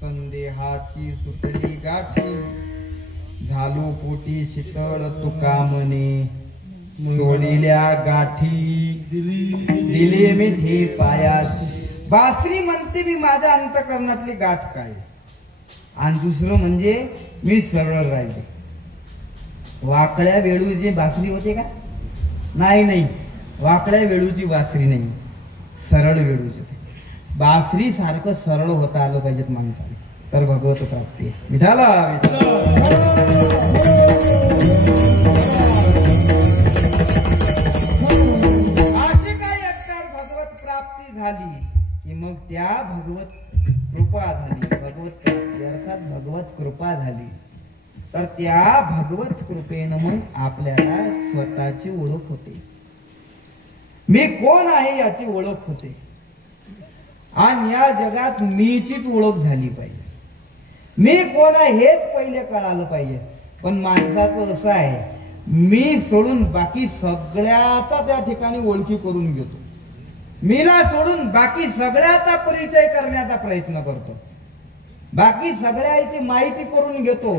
संदेहाची सुटली गाठी, झालो पोटी शीतळ तुका म्हणे, सोडिल्या गाठी दिले मिठी पायास. बासरी म्हणते, मी माझ्या अंतकरणातली गाठ काढली. आणि दुसरं म्हणजे मी सरळ राहिले. वाकड्या वेळूची बासरी होते का? नाही, वाकड्या वेळूची बासरी नाही. सरळ वेळू शकते. बासरी सारखं सरळ होता आलं पाहिजेत माणसाला, तर भगवत प्राप्ती आहे. विठाला अशी काही एकतर भगवत प्राप्ती झाली की मग त्या भगवत कृपा झाली, भगवत प्राप्ती अर्थात भगवत कृपा झाली, तर त्या भगवत कृपेनं मग आपल्याला स्वतःची ओळख होते. मी कोण आहे याची ओळख होते. आणि या जगात मीचीच ओळख झाली पाहिजे. मी कोण आहे हेच पहिले कळालं पाहिजे. पण माणसाचं असं आहे, मी सोडून बाकी सगळ्याचा त्या ठिकाणी ओळखी करून घेतो. मीला सोडून बाकी सगळ्याचा परिचय करण्याचा प्रयत्न करतो, बाकी सगळ्याची माहिती करून घेतो.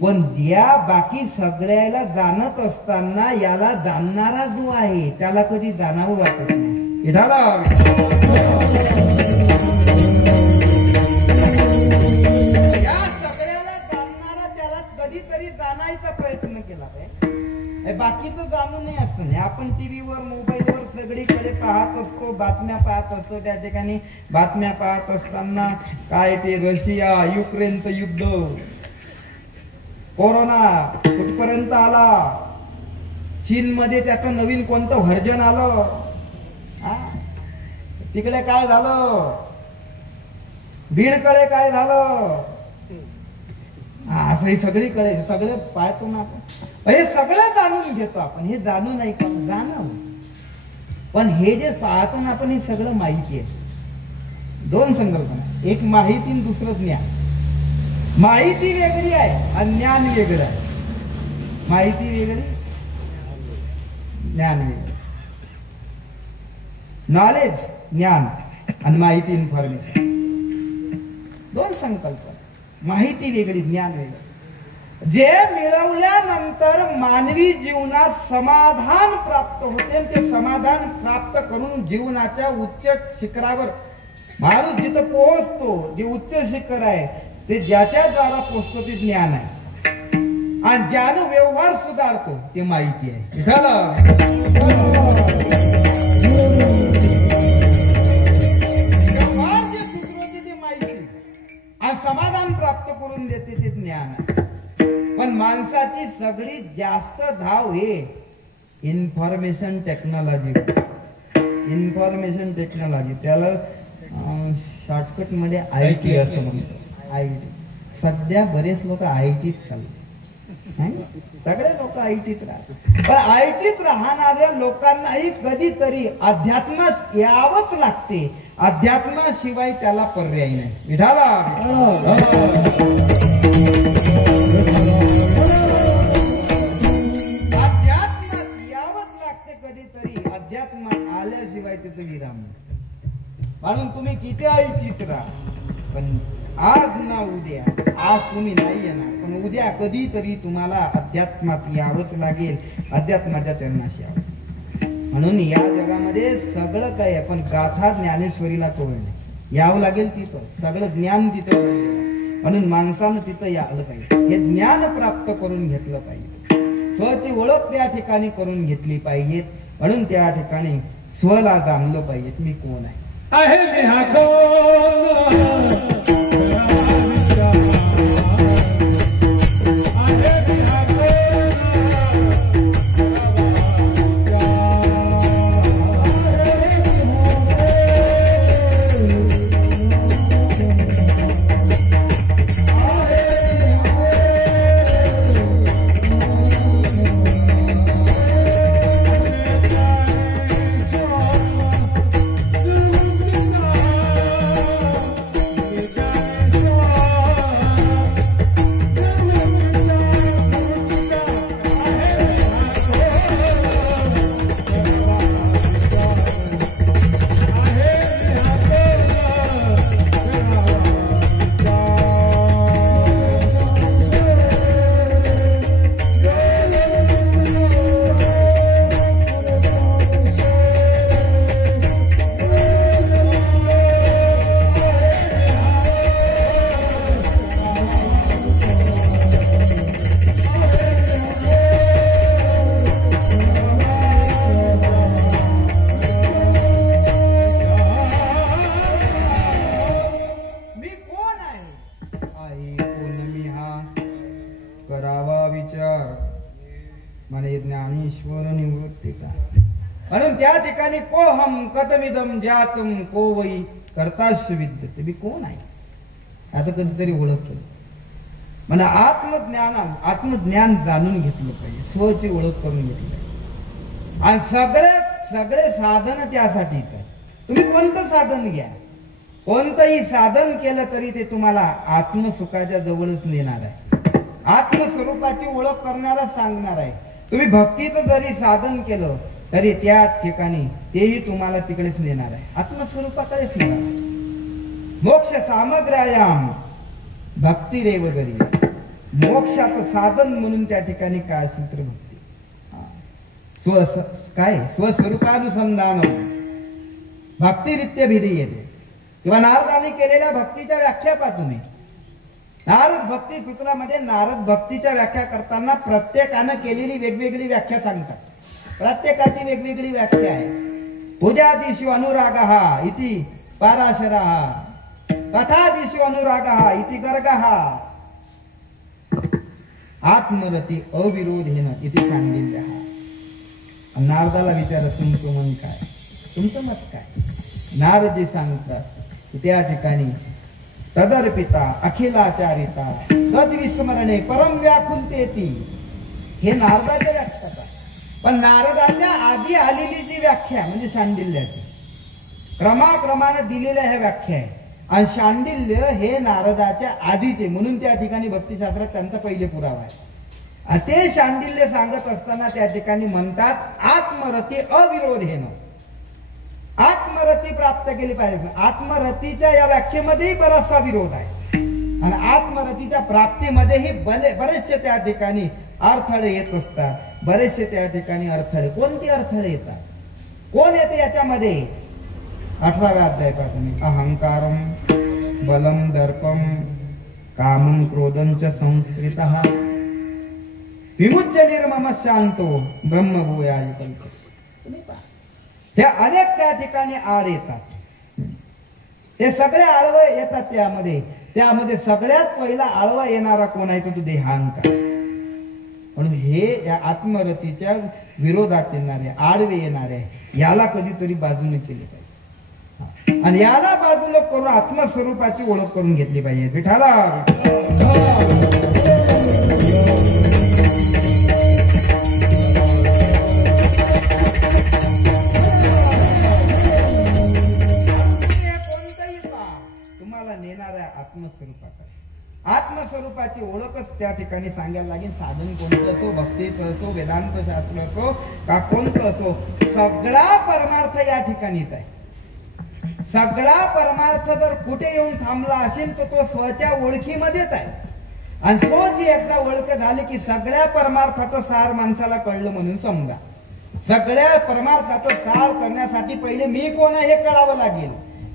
पण या बाकी सगळ्याला जाणत असताना याला जाणणारा जो आहे त्याला कधी जाणावं वाटत नाही. इठाला या सगळ्याला जाणणारा त्याला कधीतरी जाणायचा प्रयत्न केला पाहिजे. बाकीचं जाणू नये असं नाही. आपण टीव्हीवर मोबाईलवर सगळीकडे पाहत असतो, बातम्या पाहत असतो. त्या ठिकाणी बातम्या पाहत असताना काय ते रशिया युक्रेनचं युद्ध, कोरोना कुठपर्यंत आला, चीन मध्ये त्याचं नवीन कोणतं व्हर्जन आलं, तिकडे काय झालं, बीडकडे काय झालं, असं हे सगळीकडे सगळं पाहतो ना आपण. हे सगळं जाणून घेतो आपण. हे जाणू नाही का जाणव, पण हे जे पाहतो ना आपण हे सगळं माहिती आहे. दोन संकल्पना, एक माहिती आणि दुसरं ज्ञान. माहिती वेगळी आहे आणि ज्ञान वेगळं आहे. माहिती वेगळी, ज्ञान वेगळं. नॉलेज ज्ञान आणि माहिती इन्फॉर्मेशन, दोन संकल्पना. माहिती वेगळी, ज्ञान वेगळं. जे मिळवल्यानंतर मानवी जीवनात समाधान प्राप्त होते, ते समाधान प्राप्त करून जीवनाच्या उच्च शिखरावर माणूस जिथं पोहोचतो, जे उच्च शिखर आहे ते ज्याच्या द्वारा पोहोचतो ते ज्ञान आहे. आणि ज्यानं व्यवहार सुधारतो ते माहिती आहे. व्यवहार जे सुधरवते ते माहिती आणि समाधान प्राप्त करून देते ते ज्ञान आहे. पण माणसाची सगळी जास्त धाव हे इन्फॉर्मेशन टेक्नॉलॉजी, इन्फॉर्मेशन टेक्नॉलॉजी, त्याला शॉर्टकट मध्ये IT असं म्हणतात. IT सध्या बरेच लोक ITत चालले, सगळे लोक ITत राहतात. पण ITत राहणाऱ्या लोकांनाही कधीतरी अध्यात्मात यावंच लागते. अध्यात्माशिवाय त्याला पर्याय नाही. विठाला अध्यात्मात यावंच लागते कधीतरी. अध्यात्मात आल्याशिवाय तिथे विराम नाही. म्हणून तुम्ही किती ITत राहा, पण आज ना उद्या, आज तुम्ही नाही येणार पण उद्या कधीतरी तुम्हाला अध्यात्मात यावंच लागेल, अध्यात्माच्या चरणाशी यावं. म्हणून या जगामध्ये सगळं काय आहे, पण गाथा ज्ञानेश्वरीला तोडणे यावं लागेल तिथं. सगळं ज्ञान तिथं, म्हणून माणसानं तिथं यावं पाहिजे. हे ज्ञान प्राप्त करून घेतलं पाहिजे. स्वची ओळख त्या ठिकाणी करून घेतली पाहिजे. म्हणून त्या ठिकाणी स्वला जाणलं पाहिजे, मी कोण आहे. म्हणून त्या ठिकाणी कोहम कथमिदम ज्यातम को वै कर्ताश्य विद्यते, मी कोण आहे आता कधीतरी ओळखलं. म्हणजे आत्मज्ञान जाणून घेतलं पाहिजे, स्वची ओळख करून घेतली पाहिजे. आणि सगळे साधन त्यासाठीच आहे. तुम्ही कोणतं साधन घ्या, कोणतंही साधन केलं तरी ते तुम्हाला आत्मसुखाच्या जवळच नेणार आहे, आत्मस्वरूपाची ओळख करणारा सांगणार आहे. तुम्ही भक्तीचं जरी साधन केलं तरी त्या ठिकाणी तेही तुम्हाला तिकडेच नेणार आहे, आत्मस्वरूपाकडेच नेणार आहे. मोक्ष सामग्रायाम भक्तिरेव गरी, मोक्षाचं साधन म्हणून त्या ठिकाणी काय असेल तर भक्ती. स्वस्वरूपानुसंधान भक्तिरित्य भिरी येते. किंवा नारदाने केलेल्या भक्तीच्या व्याख्या पहा तुम्ही. नारद भक्ती सूत्रामध्ये नारद भक्तीच्या व्याख्या करताना प्रत्येकानं केलेली वेगवेगळी व्याख्या सांगतात. प्रत्येकाची वेगवेगळी व्याख्या आहे. पूजादिषु अनुरागः इति पाराशरः, कथादिषु अनुरागः इति गर्गः, आत्मरती अविरोधेन इति शांडिल्यः. नारदाला विचारत तुमचं मन काय, तुमचं मत काय. नारदजी सांगतात की त्या ठिकाणी तदर्पिता अखिलाचारिता तद्विस्मरणे परम व्याकुलतेती, हे नारदाच्या व्याख्यात आहे. पण नारदाच्या आधी आलेली जी व्याख्या म्हणजे शांडिल्याची क्रमाक्रमाने दिलेल्या ह्या व्याख्या आहे. आणि शांडिल्य हे नारदाच्या आधीचे, म्हणून त्या ठिकाणी भक्तिशास्त्रात त्यांचा पहिले पुरावा आहे. आणि ते शांडिल्य सांगत असताना त्या ठिकाणी म्हणतात आत्मरती अविरोधेनं, आत्मरती प्राप्त केली पाहिजे. आत्मरतीच्या या व्याख्येमध्येही बराचसा विरोध आहे आणि आत्मरतीच्या प्राप्तीमध्येही बरेचसे त्या ठिकाणी अडथळे येत असतात. बरेचसे त्या ठिकाणी अडथळे, कोणते अडथळे येतात, कोण येते याच्यामध्ये. 18व्या अध्याय पहा तुम्ही. अहंकारम बलम दर्पम कामम क्रोधंच संस्कृतः विमुच्य निर्मम शांतो ब्रह्मभूयाय कल्पते. तुम्ही पहा हे अनेक त्या ठिकाणी आड येतात. हे सगळे आळवं येतात त्यामध्ये सगळ्यात पहिला आळवा येणारा कोण आहे तो देहांकार. म्हणून हे या आत्मरतीच्या विरोधात येणारे, आडवे येणारे, याला कधीतरी बाजूने केले पाहिजे आणि याला बाजूला करून आत्मस्वरूपाची ओळख करून घेतली पाहिजे. विठाला नेणाऱ्या आत्मस्वरूपाकडे, आत्मस्वरूपाची ओळखच त्या ठिकाणी सांगायला लागेल. साधन कोणतं असो, भक्तीचं असो, वेदांत शास्त्र असो का कोणतं असो, सगळा परमार्थ या ठिकाणीच आहे. सगळा परमार्थ जर कुठे येऊन थांबला असेल तर तो स्वच्या ओळखीमध्येच आहे. आणि स्वची एकदा ओळख झाली की सगळ्या परमार्थाचं सार माणसाला कळलं म्हणून समजा. सगळ्या परमार्थाचं सार करण्यासाठी पहिले मी कोण आहे हे कळावं लागेल,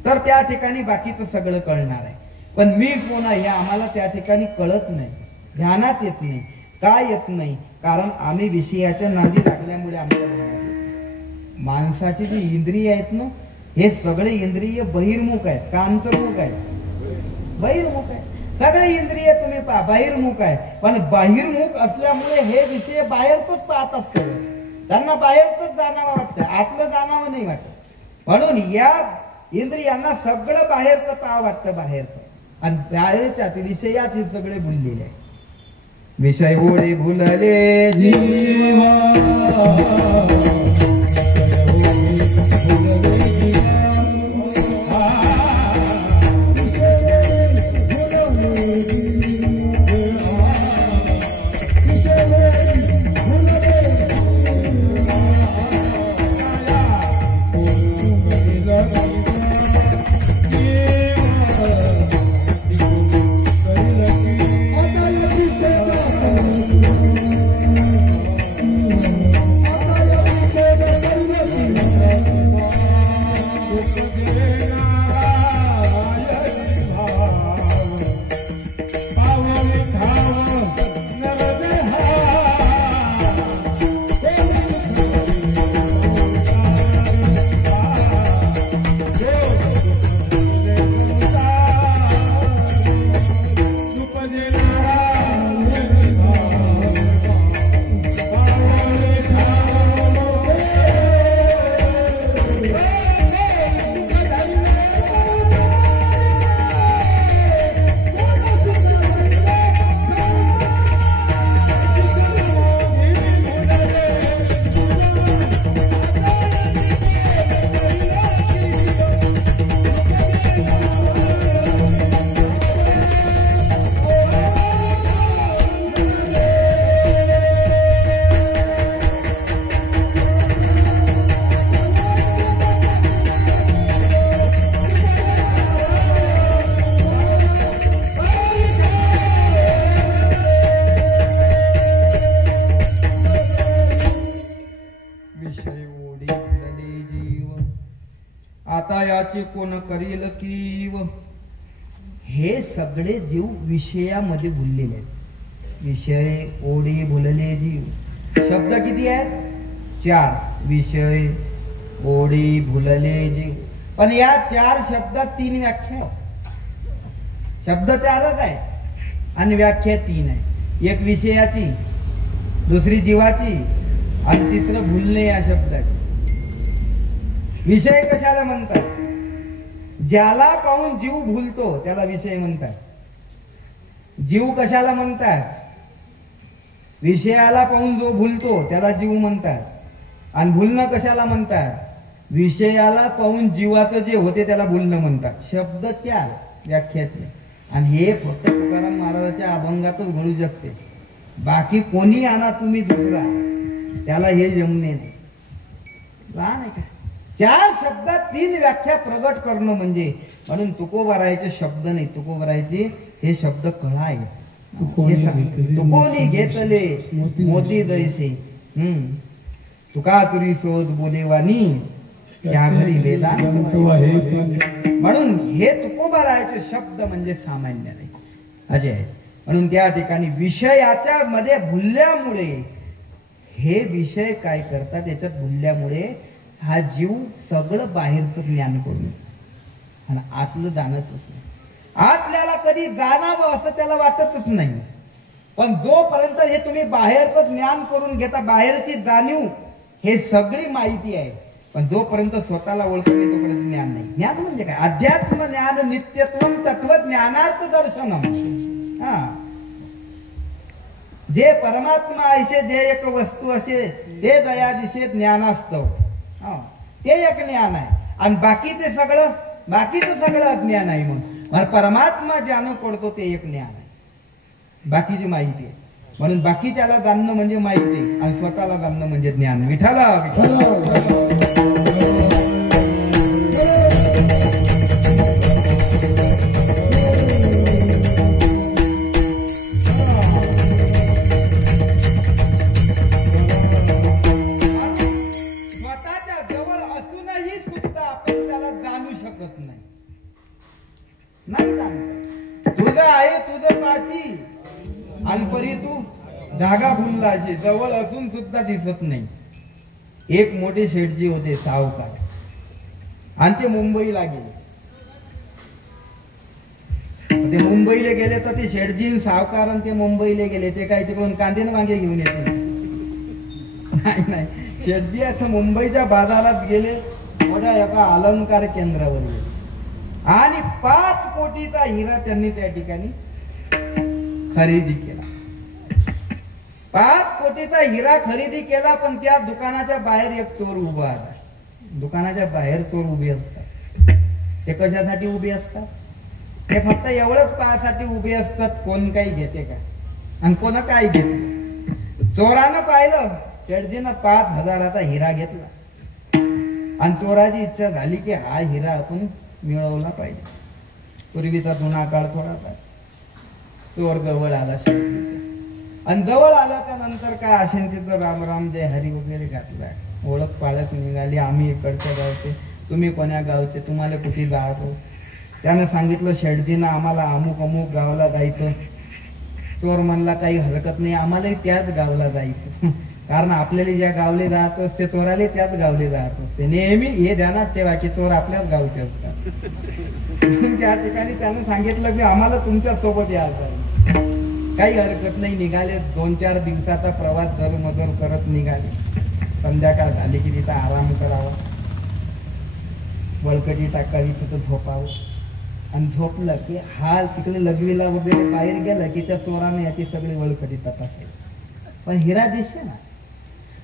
तर त्या ठिकाणी बाकीचं सगळं कळणार आहे. पण मी कोण आहे हे आम्हाला त्या ठिकाणी कळत नाही, ध्यानात येत नाही. काय येत नाही? कारण आम्ही विषयाच्या नादी लागल्यामुळे आम्हाला माणसाची जी इंद्रिय आहेत ना, हे सगळे इंद्रिय बहिर्मुख आहेत का अंतर्मुख आहेत? बहिर्मुख आहे. सगळे इंद्रिय तुम्ही पहा बहिर्मुख आहे. पण बहिर्मुख असल्यामुळे हे विषय बाहेरच पाहत असतो, त्यांना बाहेरच जाणावं वाटतं, आतलं जाणावं नाही वाटत. म्हणून या इंद्रियांना सगळं बाहेरचं पाहावं वाटतं, बाहेरचं. आणि बाहेरच्याच विषयात हे सगळे भुललेले आहे. विषय गोडे भुलले जीवा ओढी भुलले जीव, आता याचे कोण करील कीव. हे सगळे जीव विषयामध्ये भुललेले आहेत. विषय, ओढी, भुलले जीव. शब्द किती आहेत? 4. विषय, ओढी, भुलले जीव. पण या 4 शब्दात 3 व्याख्या आहेत. शब्द 4च आहे आणि व्याख्या 3 आहे. एक विषयाची, दुसरी जीवाची आणि तिसरं भुलणे या शब्दाची. विषय कशाला म्हणतात? ज्याला पाहून जीव भुलतो त्याला विषय म्हणतात. जीव कशाला म्हणतात? विषयाला पाहून जो भुलतो त्याला जीव म्हणतात. आणि भुलणं कशाला म्हणतात? विषयाला पाहून जीवाचं जे होते त्याला भुलणं म्हणतात. शब्द 4, व्याख्या 3. आणि हे फक्त तुकाराम महाराजांच्या अभंगातच घडू शकते. बाकी कोणी आणा तुम्ही दुसरा, त्याला हे जमणे नाही. लहान आहे का? 4 शब्दात 3 व्याख्या प्रगट करणं म्हणजे. म्हणून तुकोबारायचे शब्द नाही, तुकोबारायचे हे शब्द कळा आहे. तुकोनी घेतले मोती दैसे. तुका तुरी शोध बोलेवानी त्या घरी वेदांत. म्हणून हे तुकोबारायचे शब्द म्हणजे सामान्य नाही, असे आहे. म्हणून त्या ठिकाणी विषयाच्या मध्ये भुलल्यामुळे हे विषय काय करतात, याच्यात भुलल्यामुळे हा जीव सगळं बाहेरचं ज्ञान करून आणि आतलं जाणतच नाही. आतल्याला कधी जाणावं असं त्याला वाटतच नाही. पण जोपर्यंत हे तुम्ही बाहेरचं ज्ञान करून घेता, बाहेरची जाणीव, हे सगळी माहिती आहे. पण जोपर्यंत स्वतःला ओळखत नाही तोपर्यंत ज्ञान नाही. ज्ञान म्हणजे काय? अध्यात्म ज्ञान नित्यत्वम तत्वज्ञानार्थ दर्शनम. जे परमात्मा असे, जे एक वस्तू असे, ते दयादिशे ज्ञानास्तव, ते एक ज्ञान आहे. आणि बाकीचं सगळं अज्ञान आहे. मग परमात्मा ज्ञान पडतो ते एक ज्ञान आहे, बाकीची माहिती आहे. म्हणून बाकीच्याला जाणणं म्हणजे माहिती आणि स्वतःला जाणणं म्हणजे ज्ञान. विठाला स्वतःच्या जवळ असूनही सुद्धा आपण त्याला जाणू शकत नाही जाणत. तुझं आहे तुझं पाशी आणि परी तू जागा भुलला अशी, जवळ असून सुद्धा दिसत नाही. एक मोठे शेठजी होते सावकार, आणि ते मुंबईला गेले. ते मुंबईला गेले तर ते शेठजी सावकार आणि ते मुंबईला गेले. ते काय तिकडून कांदे मागे घेऊन येते? नाही. शेठजी आता मुंबईच्या बाजारात गेले, मोठ्या एका अलंकार केंद्रावर गेले आणि 5 कोटीचा हिरा त्यांनी त्या ठिकाणी खरेदी केला. 5 कोटीचा हिरा खरेदी केला. पण त्या दुकानाच्या बाहेर एक चोर उभा आहे. दुकानाच्या बाहेर चोर उभे असतात. ते कशासाठी उभे असतात? ते फक्त एवढंच पायासाठी उभे असतात, कोण काही घेते का आणि कोण काय घेते. चोरानं पाहिलं, शेठजीनं 5,000चा हिरा घेतला आणि चोराची इच्छा झाली की हा हिरा आपण मिळवला पाहिजे. पूर्वीचा जुना काळ थोडासा. चोर जवळ आला आणि जवळ आला त्यानंतर काय असेल तिथं राम राम जय हरी वगैरे घातला. ओळख पाळख निघाली, आम्ही इकडच्या गावचे, तुम्ही कोण्या गावचे, तुम्हाला कुठे जायचं. त्यानं सांगितलं शेठजीनं आम्हाला अमुक अमुक गावाला जायचं. चोर म्हणला काही हरकत नाही, आम्हालाही त्याच गावाला जायचं. कारण आपल्याला ज्या गावले राहत असते चोराले त्याच गावले राहत असते. नेहमी हे ध्यानात ठेवा की चोर आपल्याच गावचे असतात. त्या ठिकाणी त्यानं सांगितलं की आम्हाला तुमच्या सोबत यायचं, काही हरकत नाही. निघाले. 2-4 दिवसाचा प्रवास दरमदर करत निघाले. संध्याकाळ झाली की तिथं आराम करावा, बळकटी टाकावी, तिथं झोपावं. आणि झोपलं की हा तिकडे लघवीला वगैरे बाहेर गेला की त्या चोराने याची सगळी बळकटी तपासली, पण हिरा दिसे ना.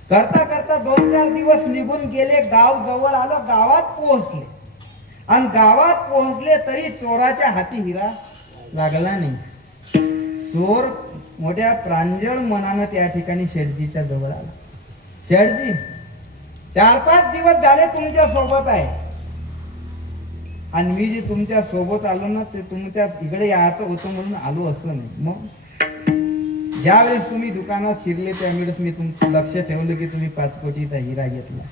करता करता 2-4 दिवस निघून गेले. गाव जवळ आलं, गावात पोहोचले. आणि गावात पोहोचले तरी चोराच्या हाती हिरा लागला नाही. चोर मोठ्या प्रांजळ मनानं त्या ठिकाणी शेठजीच्या जवळ आला. शेठजी, 4-5 दिवस झाले तुमच्या सोबत आहे आणि मी जे तुमच्या सोबत आलो ना ते तुमच्या इकडे यायचं होतं म्हणून आलो असं नाही. मग ज्यावेळेस तुम्ही दुकानात शिरले त्यावेळेस मी तुमचं लक्ष ठेवलं की तुम्ही 5 कोटीचा हिरा घेतला.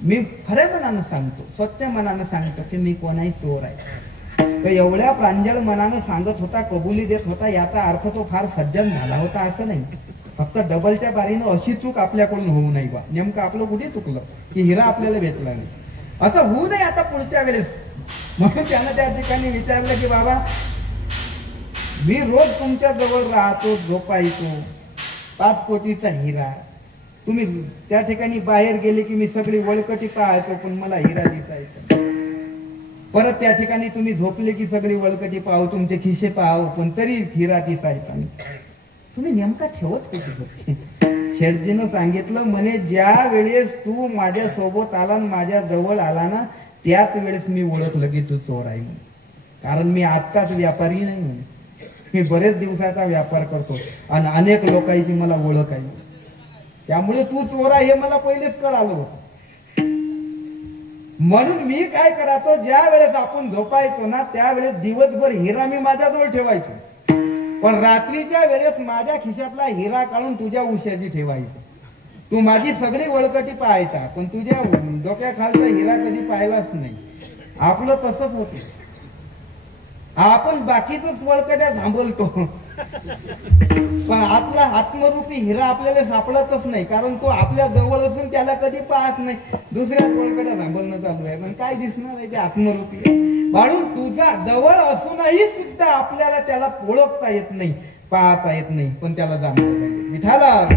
मी खऱ्या मनानं सांगतो, स्वच्छ मनानं सांगतो की मी कोणाही चोर आहे. तो एवढ्या प्रांजळ मनानं सांगत होता, कबुली देत होता, याचा अर्थ तो फार सज्जन झाला होता असं नाही. फक्त डबलच्या बारीनं अशी चूक आपल्याकडून होऊ नये बा. नेमकं आपलं कुठे चुकलं की हिरा आपल्याला भेटला नाही, असं होऊ नये आता पुढच्या वेळेस. म्हणून त्यानं त्या ठिकाणी विचारलं की बाबा मी रोज तुमच्या जवळ राहतो, झोपायचो, 5 कोटीचा हिरा. तुम्ही त्या ठिकाणी बाहेर गेले की मी सगळी वळकटी पाहायचो, पण मला हिरा दिसायचा. परत त्या ठिकाणी तुम्ही झोपले की सगळी वळकटी पाहू, तुमचे खिसे पाहावं, पण तरी हिरा दिसायचा. तुम्ही नेमका ठेवत होते. शेठजीनं सांगितलं म्हणे ज्या वेळेस तू माझ्या सोबत आला, माझ्या जवळ आला ना, त्याच वेळेस मी ओळखलं की तू चोर आहे म्हणून. कारण मी आजचाच व्यापारी नाही म्हणे, मी बरेच दिवसाचा व्यापार करतो आणि अनेक लोकांची मला ओळख आहे. त्यामुळे तू चोर आहे हे मला पहिलेच कळालं होतं. म्हणून मी काय करायचो, ज्या वेळेस आपण झोपायचो ना त्यावेळेस दिवसभर हिरा मी माझ्याजवळ ठेवायचो, पण रात्रीच्या वेळेस माझ्या खिशातला हिरा काढून तुझ्या उशाची ठेवायचो. तू माझी सगळी वळकटी पाहायचा, पण तुझ्या डोक्याखालचा हिरा कधी पाहिलाच नाही. आपलं तसंच होतं, आपण बाकीच वळकट्या थांबवतो, पण आतला आत्मरूपी हिरा आपल्याला सापडतच नाही. कारण तो आपल्या जवळ असून त्याला कधी पाहत नाही, दुसऱ्याच वळकट्या थांबवणं चालू आहे, पण काय दिसणार आहे ते आत्मरूपी आहे. म्हणून तुझा जवळ असूनही सुद्धा आपल्याला त्याला ओळखता येत नाही, पाहता येत नाही, पण त्याला जाणवलं पाहिजे. विठाला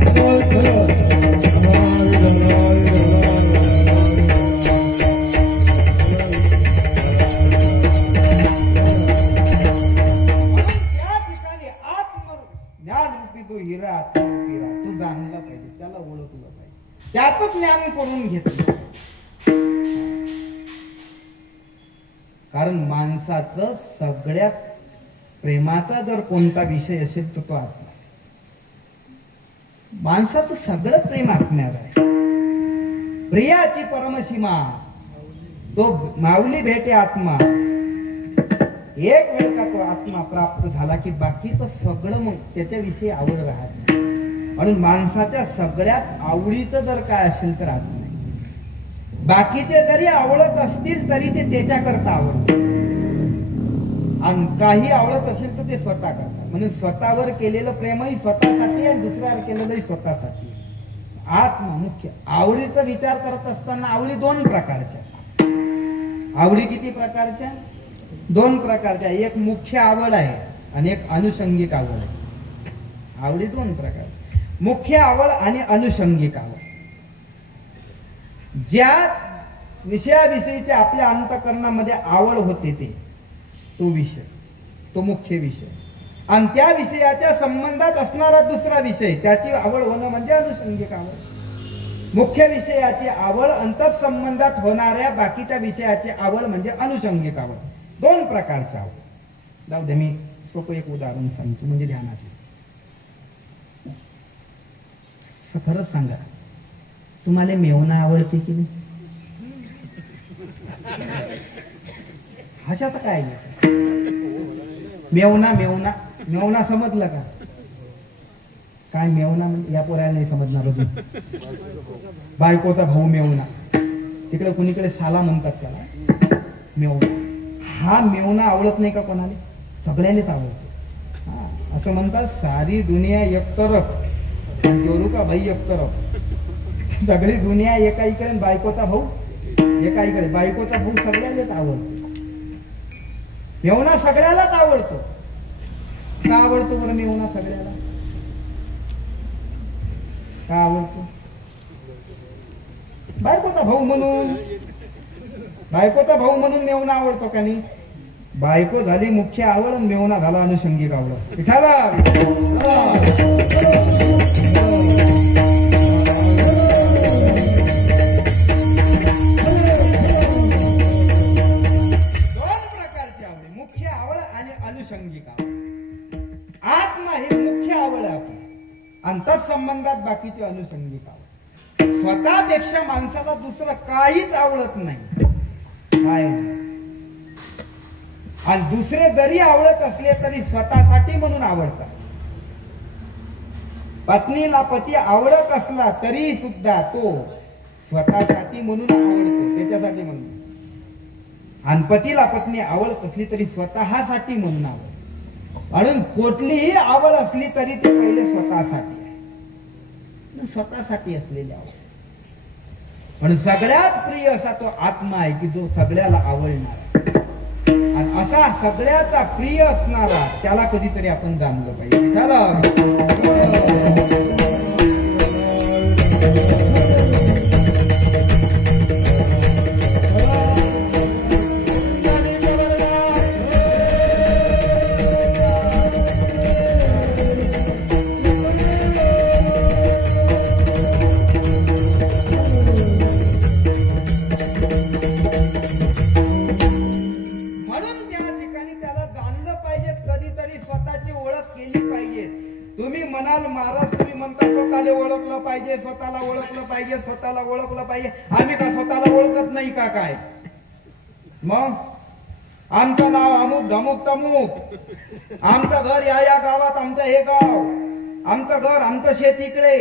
तो हिरा तू जाणला पाहिजे, त्याला ओळखलं पाहिजे, त्याच ज्ञान करून घेतलं. कारण माणसाचं सगळ्यात प्रेमाचा जर कोणता विषय असेल तर तो आत्मा. माणसाचं सगळं प्रेम आत्म्यावर आहे. प्रियाची परमसीमा तो माऊली भेटे आत्मा. एक वेळ का तो आत्मा प्राप्त झाला की बाकीचं सगळं मग त्याच्याविषयी आवड राहत नाही. म्हणून माणसाच्या सगळ्यात आवडीचं जर काय असेल तर आत्मा नाही. बाकीचे जरी आवडत असतील तरी ते त्याच्याकरता आवडत, आणि काही आवडत असेल तर ते स्वतः करतात. म्हणून स्वतःवर केलेलं प्रेमही स्वतःसाठी आणि दुसऱ्यावर केलेलंही स्वतःसाठी. आत्मा मुख्य. आवडीचा विचार करत असताना आवडी 2 प्रकारच्या. आवडी किती प्रकारच्या? 2 प्रकारच्या. एक मुख्य आवड आहे आणि एक अनुषंगिक आवड आहे. आवडी 2 प्रकार, मुख्य आवड आणि अनुषंगिक आवड. ज्या विषयाविषयीचे आपल्या अंतःकरणामध्ये आवड होते तो विषय, तो मुख्य विषय, आणि त्या विषयाच्या संबंधात असणारा दुसरा विषय, त्याची आवड होणं म्हणजे अनुषंगिक आवड. मुख्य विषयाची आवड, अंतःसंबंधात होणाऱ्या बाकीच्या विषयाची आवड म्हणजे अनुषंगिक आवड. 2 प्रकारच्या आवड. जाऊ दे, मी सोपं एक उदाहरण सांगतो म्हणजे ध्यानात येईल. खरंच सांगा, तुम्हाला मेवना आवडते की नाही? अशात काय मेवना मेवना मेवना समजलं का? काय मेवना म्हणजे या पोराला नाही समजणार अजून. बायकोचा भाऊ मेवना, तिकडे कुणीकडे साला म्हणतात त्याला मेवना. हा मेवना आवडत नाही का कोणाला? सगळ्यांनीच आवडतो. असं म्हणतात सारी दुनिया एक तरफ जोरू का भाई एक तरफ. सगळी दुनिया एका इकडे, बायकोचा भाऊ एका इकडे. बायकोचा भाऊ सगळ्यालाच आवडतो, मेवना सगळ्यालाच आवडतो. का आवडतो बरं मेवना सगळ्याला? का आवडतो? बायकोचा भाऊ म्हणून. बायकोचा भाऊ म्हणून मेवना आवडतो का नाही? बायको झाली मुख्य आवड आणि मेवना झाला अनुषंगिक आवड. विठाला मुख्य आवड आणि अनुषंगिक आवड. आत्मा हे मुख्य आवड आहे, अंतःसंबंधात बाकीची अनुषंगिक आवड. स्वतःपेक्षा माणसाला दुसरं काहीच आवडत नाही, काय? आणि दुसरे जरी आवडत असले तरी स्वतःसाठी म्हणून आवडतात. पत्नीला पती आवडत असला तरी सुद्धा तो स्वतःसाठी म्हणून आवडतो, त्याच्यासाठी म्हणून. आणि पतीला पत्नी आवडत असली तरी स्वतःसाठी म्हणून आवड. म्हणून कुठलीही आवड असली तरी ते पहिले स्वतःसाठी आहे, स्वतःसाठी असलेली आवड. पण सगळ्यात प्रिय असा तो आत्मा आहे की जो सगळ्याला आवडणार, आणि असा सगळ्याचा प्रिय असणारा त्याला कधीतरी आपण जाणलं पाहिजे. स्वतःला ओळखलं पाहिजे, स्वतःला ओळखलं पाहिजे. आम्ही का स्वतःला ओळखत नाही का काय? मग आमचं नाव अमुक धमुक तमुक, आमचं घर या गावात, आमचं हे गाव, आमचं घर, आमचं शेत इकडे.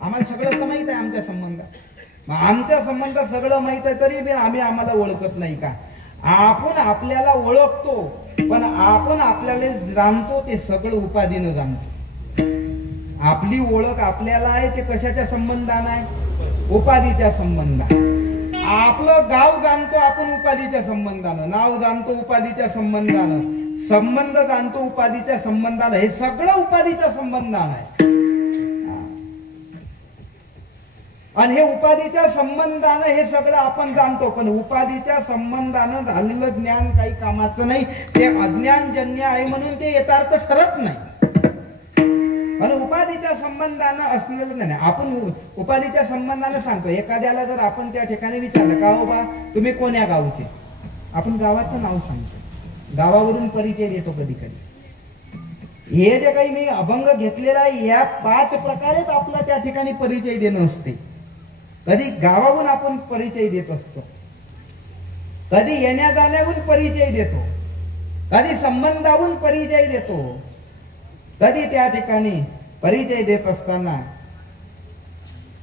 आम्हाला सगळं तर माहित आहे आमच्या संबंधात. मग आमच्या संबंधात सगळं माहित आहे तरी बी आम्हाला ओळखत नाही का? आपण आपल्याला ओळखतो, पण आपण आपल्याला जाणतो ते सगळं उपाधीनं जाणतो. आपली ओळख आपल्याला आहे ते कशाच्या संबंधानं आहे? उपाधीच्या संबंधानं. आपलं गाव जाणतो आपण उपाधीच्या संबंधानं, नाव जाणतो उपाधीच्या संबंधानं, संबंध जाणतो उपाधीच्या संबंधानं. हे सगळं उपाधीच्या संबंधानं आहे. आणि हे उपाधीच्या संबंधानं हे सगळं आपण जाणतो, पण उपाधीच्या संबंधानं झालेलं ज्ञान काही कामाचं नाही. ते अज्ञानजन्य आहे म्हणून ते यथार्थ ठरत नाही. आणि उपाधीच्या संबंधानं असलेलं नाही. आपण उपाधीच्या संबंधानं सांगतो. एखाद्याला जर आपण त्या ठिकाणी विचारलं, का हो बा तुम्ही कोण्या गावचे, आपण गावाचं नाव सांगतो, गावावरून परिचय देतो. कधी कधी हे जे काही मी अभंग घेतलेला आहे या 5 प्रकारेच आपला त्या ठिकाणी परिचय देणं असते. कधी गावाहून आपण परिचय देत असतो, कधी येण्या जाण्याहून परिचय देतो, कधी संबंधाहून परिचय देतो, कधी त्या ठिकाणी परिचय देत असताना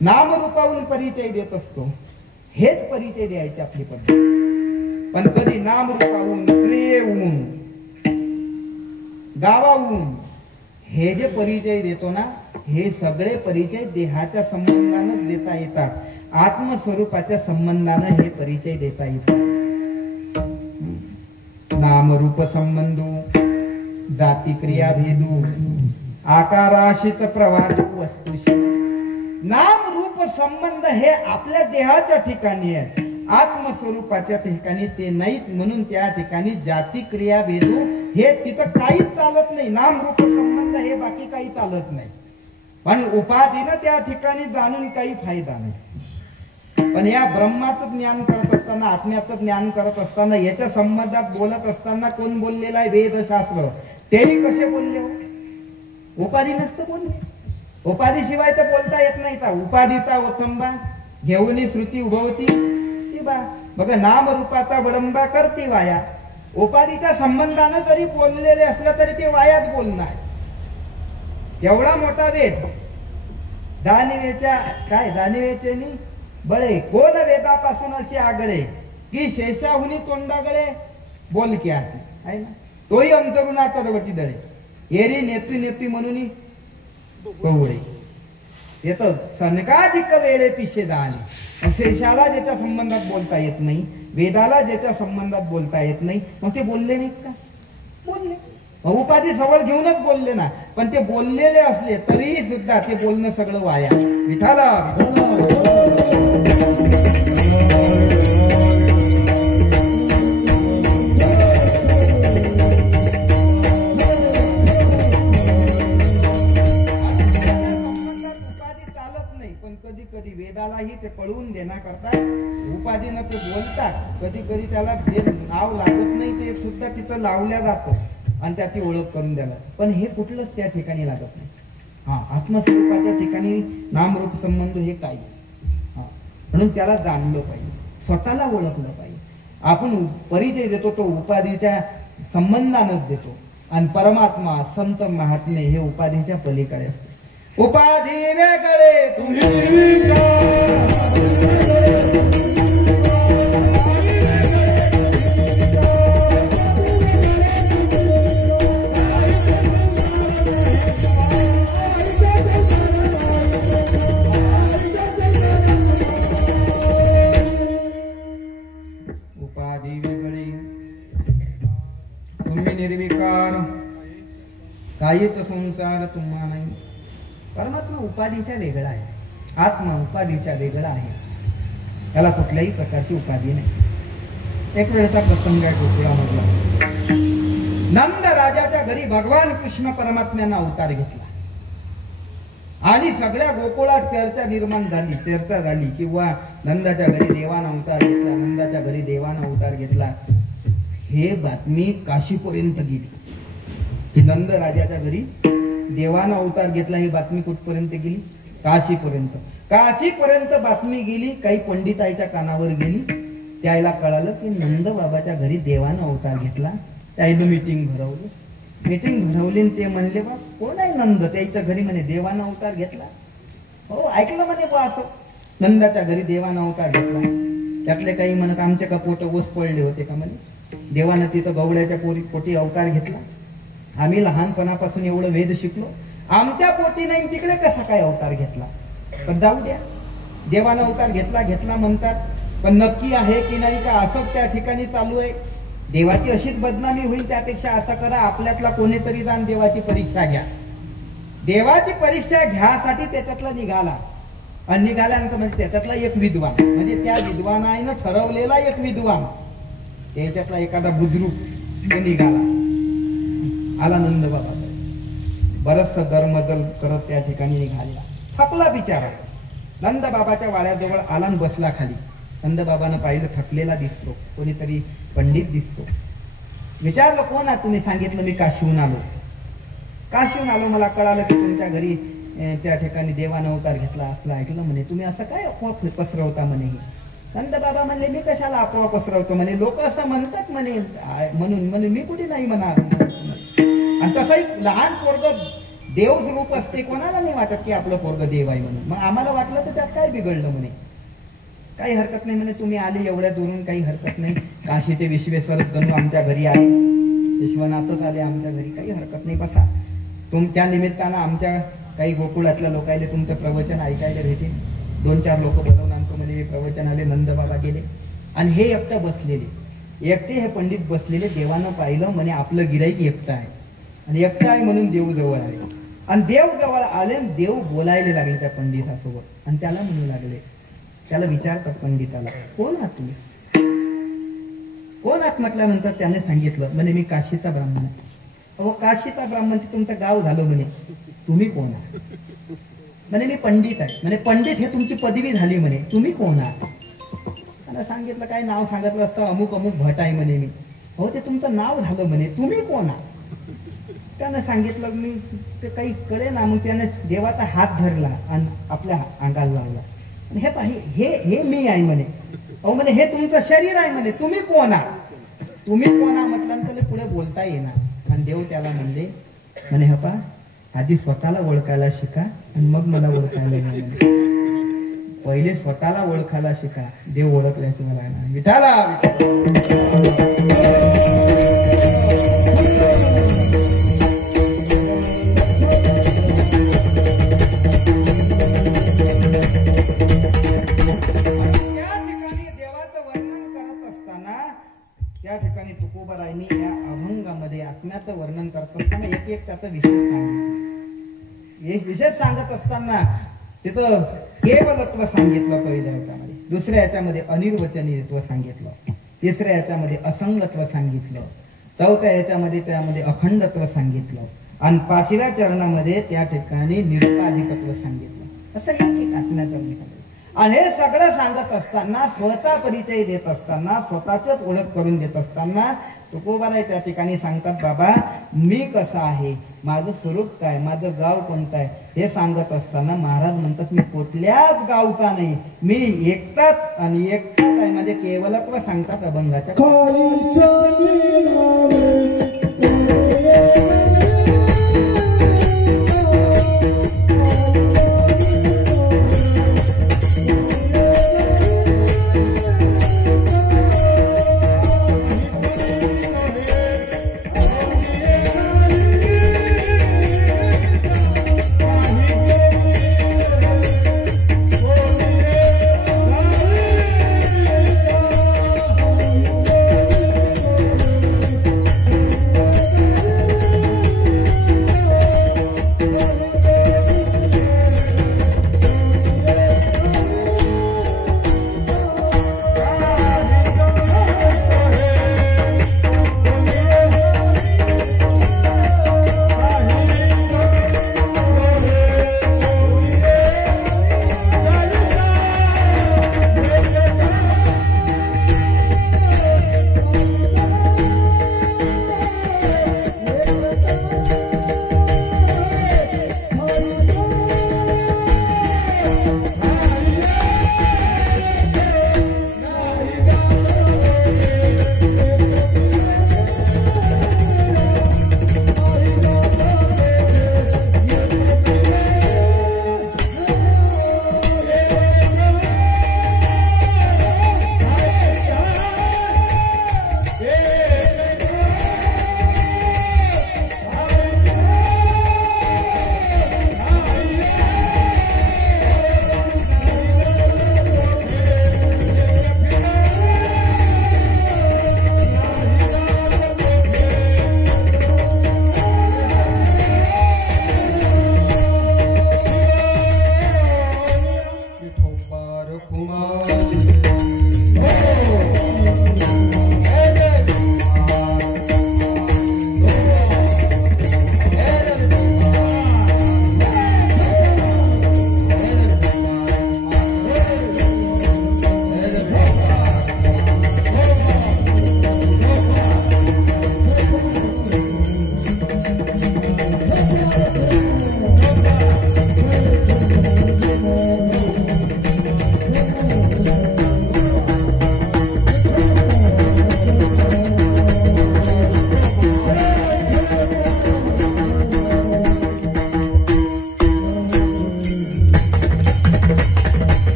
नामरूपाहून परिचय देत असतो. हेच परिचय द्यायचे आपली पद्धत. पण कधी नामरूपाहून, क्रियेहून, गावाहून हे जे परिचय देतो ना, हे सगळे परिचय देहाच्या संबंधानं देता येतात. आत्मस्वरूपाच्या संबंधानं हे परिचय देता येतात. नामरूप संबंधू, जाती क्रिया भेदू, आकाराशीच प्रवाद वस्तूशी. नाम रूप संबंध हे आपल्या देहाच्या ठिकाणी आहे, आत्मस्वरूपाच्या ठिकाणी ते नाहीत. म्हणून त्या ठिकाणी जाती क्रिया भेदू हे तिथं काहीच चालत नाही. नाम रूप संबंध हे बाकी काही चालत नाही. पण उपाधीनं त्या ठिकाणी जाणून काही फायदा नाही. पण या ब्रह्माचं ज्ञान करत असताना, आत्म्याचं ज्ञान करत असताना, याच्या संबंधात बोलत असताना कोण बोललेला आहे? वेदशास्त्र. तेही कसे बोलले हो? उपाधी नसतं बोलले. उपाधीशिवाय तर बोलता येत नाही. का उपाधीचा ओथंबा घेऊन श्रुती उभवती बा. बघा, नाम रूपाचा विडंबा करते वाया. उपाधीच्या संबंधानं जरी बोललेले असलं तरी ते वायात बोलणार. एवढा मोठा वेद दानिवेच्या काय दानिवेचे बळे कोण वेदापासून असे आगळे की शेषाहुनी तोंडागळे बोल की आहे ना. तोही अंतरुणा तरवटी दळे एरी नेत्री नेत्री म्हणून कवळे येतो सनकाधिक वेळे पिशे दाणे. शेषाला ज्याच्या संबंधात बोलता येत नाही, वेदाला ज्याच्या संबंधात बोलता येत नाही, मग ते बोलले नाहीत का? बोलले. उपाधी सवळ घेऊनच बोलले ना. पण ते बोललेले असले तरीही सुद्धा ते बोलणं सगळं वाया. विठाला कधी कधी वेदालाही ते कळवून देण्याकरता उपाधीनं ते बोलतात. कधी कधी त्याला जे नाव लागत नाही ते सुद्धा तिथं लावल्या जातं आणि त्याची ओळख करून द्यायला. पण हे कुठलंच त्या ठिकाणी लागत नाही. आत्मस्वरूपाच्या ठिकाणी नामरूप संबंध हे काही. म्हणून त्याला जाणलं पाहिजे, स्वतःला ओळखलं पाहिजे. आपण परिचय देतो तो उपाधीच्या संबंधानच देतो. आणि परमात्मा, संत, महात्मे हे उपाधीच्या पलीकडे असते. उपाधी वेगळे तुम्ही निर्विकार, काहीच संसार तुम्हा नाही. परमात्मा उपाधीच्या वेगळा आहे, आत्मा उपाधीच्या वेगळा आहे. त्याला कुठल्याही प्रकारची उपाधी नाही. एक वेळचा प्रसंग आहे गोकुळामधला. नंद राजाच्या घरी भगवान कृष्ण परमात्म्यानं अवतार घेतला आणि सगळ्या गोकुळात चर्चा झाली किंवा नंदाच्या घरी देवान अवतार घेतला, नंदाच्या घरी देवान अवतार घेतला. हे बातमी काशीपर्यंत गेली की नंद राजाच्या घरी देवानं अवतार घेतला. ही बातमी कुठपर्यंत गेली? काशीपर्यंत. काशीपर्यंत बातमी गेली. काही पंडिताईच्या कानावर गेली. त्याला कळालं की नंद बाबाच्या घरी देवानं अवतार घेतला. त्यानं मीटिंग भरवली. मीटिंग भरवली ते म्हणले, बा कोण आहे नंद? त्याच्या घरी म्हणे देवानं अवतार घेतला. हो ऐकलं म्हणे बा असं नंदाच्या घरी देवानं अवतार घेतला. त्यातले काही म्हणत आमचे का पोट ओस पडले होते का म्हणे. देवानं तिथं गवळ्याच्या पोटी अवतार घेतला. आम्ही लहानपणापासून एवढं वेद शिकलो, आमच्या पोटी नाही तिकडे कसा काय अवतार घेतला? पण जाऊ द्या, देवानं अवतार घेतला म्हणतात, पण नक्की आहे की नाही का असं त्या ठिकाणी चालू आहे. देवाची अशीच बदनामी होईल. त्यापेक्षा असं करा, आपल्यातला कोणीतरी जाऊन देवाची परीक्षा घ्या. देवाची परीक्षा घ्यासाठी त्याच्यातला निघाला आणि निघाल्यानंतर म्हणजे त्याच्यातला एक विद्वान, म्हणजे त्या विद्वानानं ठरवलेला एक विद्वान, त्याच्यातला एखादा बुजुर्ग तो निघाला. आला नंद बाबा, बरचसा दरमदल करत त्या ठिकाणी निघाला. थकला बिचारा. नंद बाबाच्या वाड्याजवळ आला आणि बसला खाली. नंद बाबानं पाहिलं थकलेला दिसतो, कोणीतरी पंडित दिसतो. विचारलं कोण आहात तुम्ही? सांगितलं मी काशीहून आलो. काशीहून आलो, मला कळालं की तुमच्या घरी त्या ठिकाणी देवानं अवतार घेतला असलं ऐकलं म्हणे. तुम्ही असं काय अफवा पसरवता म्हणे? नंद बाबा म्हणले, मी कशाला अफवा पसरवतो म्हणे, लोक असं म्हणतात म्हणे, म्हणून म्हणे मी कुठे नाही म्हणा. आणि तसंही लहान पोरग देव रूप असते, कोणाला नाही वाटत की आपलं पोरग देव आहे म्हणून. मग आम्हाला वाटलं तर त्यात काय बिघडलं म्हणे. काही हरकत नाही म्हणे, तुम्ही आले एवढ्या दुरून, काही हरकत नाही. काशीचे विश्वेश्वर जणू आमच्या घरी आले, विश्वनाथच आले आमच्या घरी, काही हरकत नाही, बसा. त्या निमित्तानं आमच्या काही गोकुळातल्या लोकांना तुमचं प्रवचन ऐकायला भेटेल. 2-4 लोक बोलवून आणतो म्हणजे प्रवचन आले. नंद बाबा गेले आणि हे एकटं बसलेले, एकटे हे पंडित बसलेले. देवानं पाहिलं म्हणे आपलं गिराईक एकटं आहे आणि एकटं आहे म्हणून देव जवळ आले. आणि देव जवळ आले, देव बोलायला लागले त्या पंडितासोबत आणि त्याला म्हणू लागले. त्याला विचारतात पंडिताला, कोण आहात तुम्ही? कोण आहात म्हटल्यानंतर त्याने सांगितलं म्हणे मी काशीचा ब्राह्मण आहे. अहो काशीचा ब्राह्मण ते तुमचं गाव झालं म्हणे. तुम्ही कोण आहात? म्हणे मी पंडित आहे. म्हणे पंडित हे तुमची पदवी झाली म्हणे, तुम्ही कोण आहात? त्याला सांगितलं काय नाव सांगितलं असतं, अमुक अमुक भट आहे म्हणे मी. हो ते तुमचं नाव झालं म्हणे, तुम्ही कोण आहात? त्यानं सांगितलं मी ते काही कळे ना. मग त्याने देवाचा हात धरला आणि आपल्या अंगाला लावला. हे पाहि हे मी आहे म्हणे. अहो म्हणे हे तुमचं शरीर आहे म्हणे, तुम्ही कोण आहात? तुम्ही कोण आहात म्हटल्यानंतर पुढे बोलता येणार. आणि देव त्याला म्हणले म्हणे हे पहा, आधी स्वतःला ओळखायला शिका आणि मग मला ओळखायला लागले. पहिले स्वतःला ओळखायला शिका, देव ओळखल्याशिवाय लागणार. विठाला त्या ठिकाणी तुकोबारायांनी या अभंगामध्ये आत्म्याचं वर्णन करत असताना एक त्याचा विषय सांगितलं. एक विषय सांगत असताना तिथं केवलत्व सांगितलं पहिल्या याच्यामध्ये, दुसऱ्या याच्यामध्ये अनिर्वचनीयत्व सांगितलं, तिसऱ्या याच्यामध्ये असंगत्व सांगितलं, चौथ्या याच्यामध्ये त्यामध्ये अखंडत्व सांगितलं आणि 5व्या चरणामध्ये त्या ठिकाणी निरुपाधिकत्व सांगितलं. असं एक आत्म्याचं वर्णन. आणि हे सगळं सांगत असताना, स्वतः परिचय देत असताना, स्वतःच ओळख करून देत असताना तुकोबाराय त्या ठिकाणी सांगतात, बाबा मी कसा आहे, माझं स्वरूप काय, माझं गाव कोणतं आहे हे सांगत असताना महाराज म्हणतात मी कुठल्याच गावचा नाही, मी एकटाच आणि एकटाच आहे. म्हणजे केवलत्व सांगतात अभंगाच्या.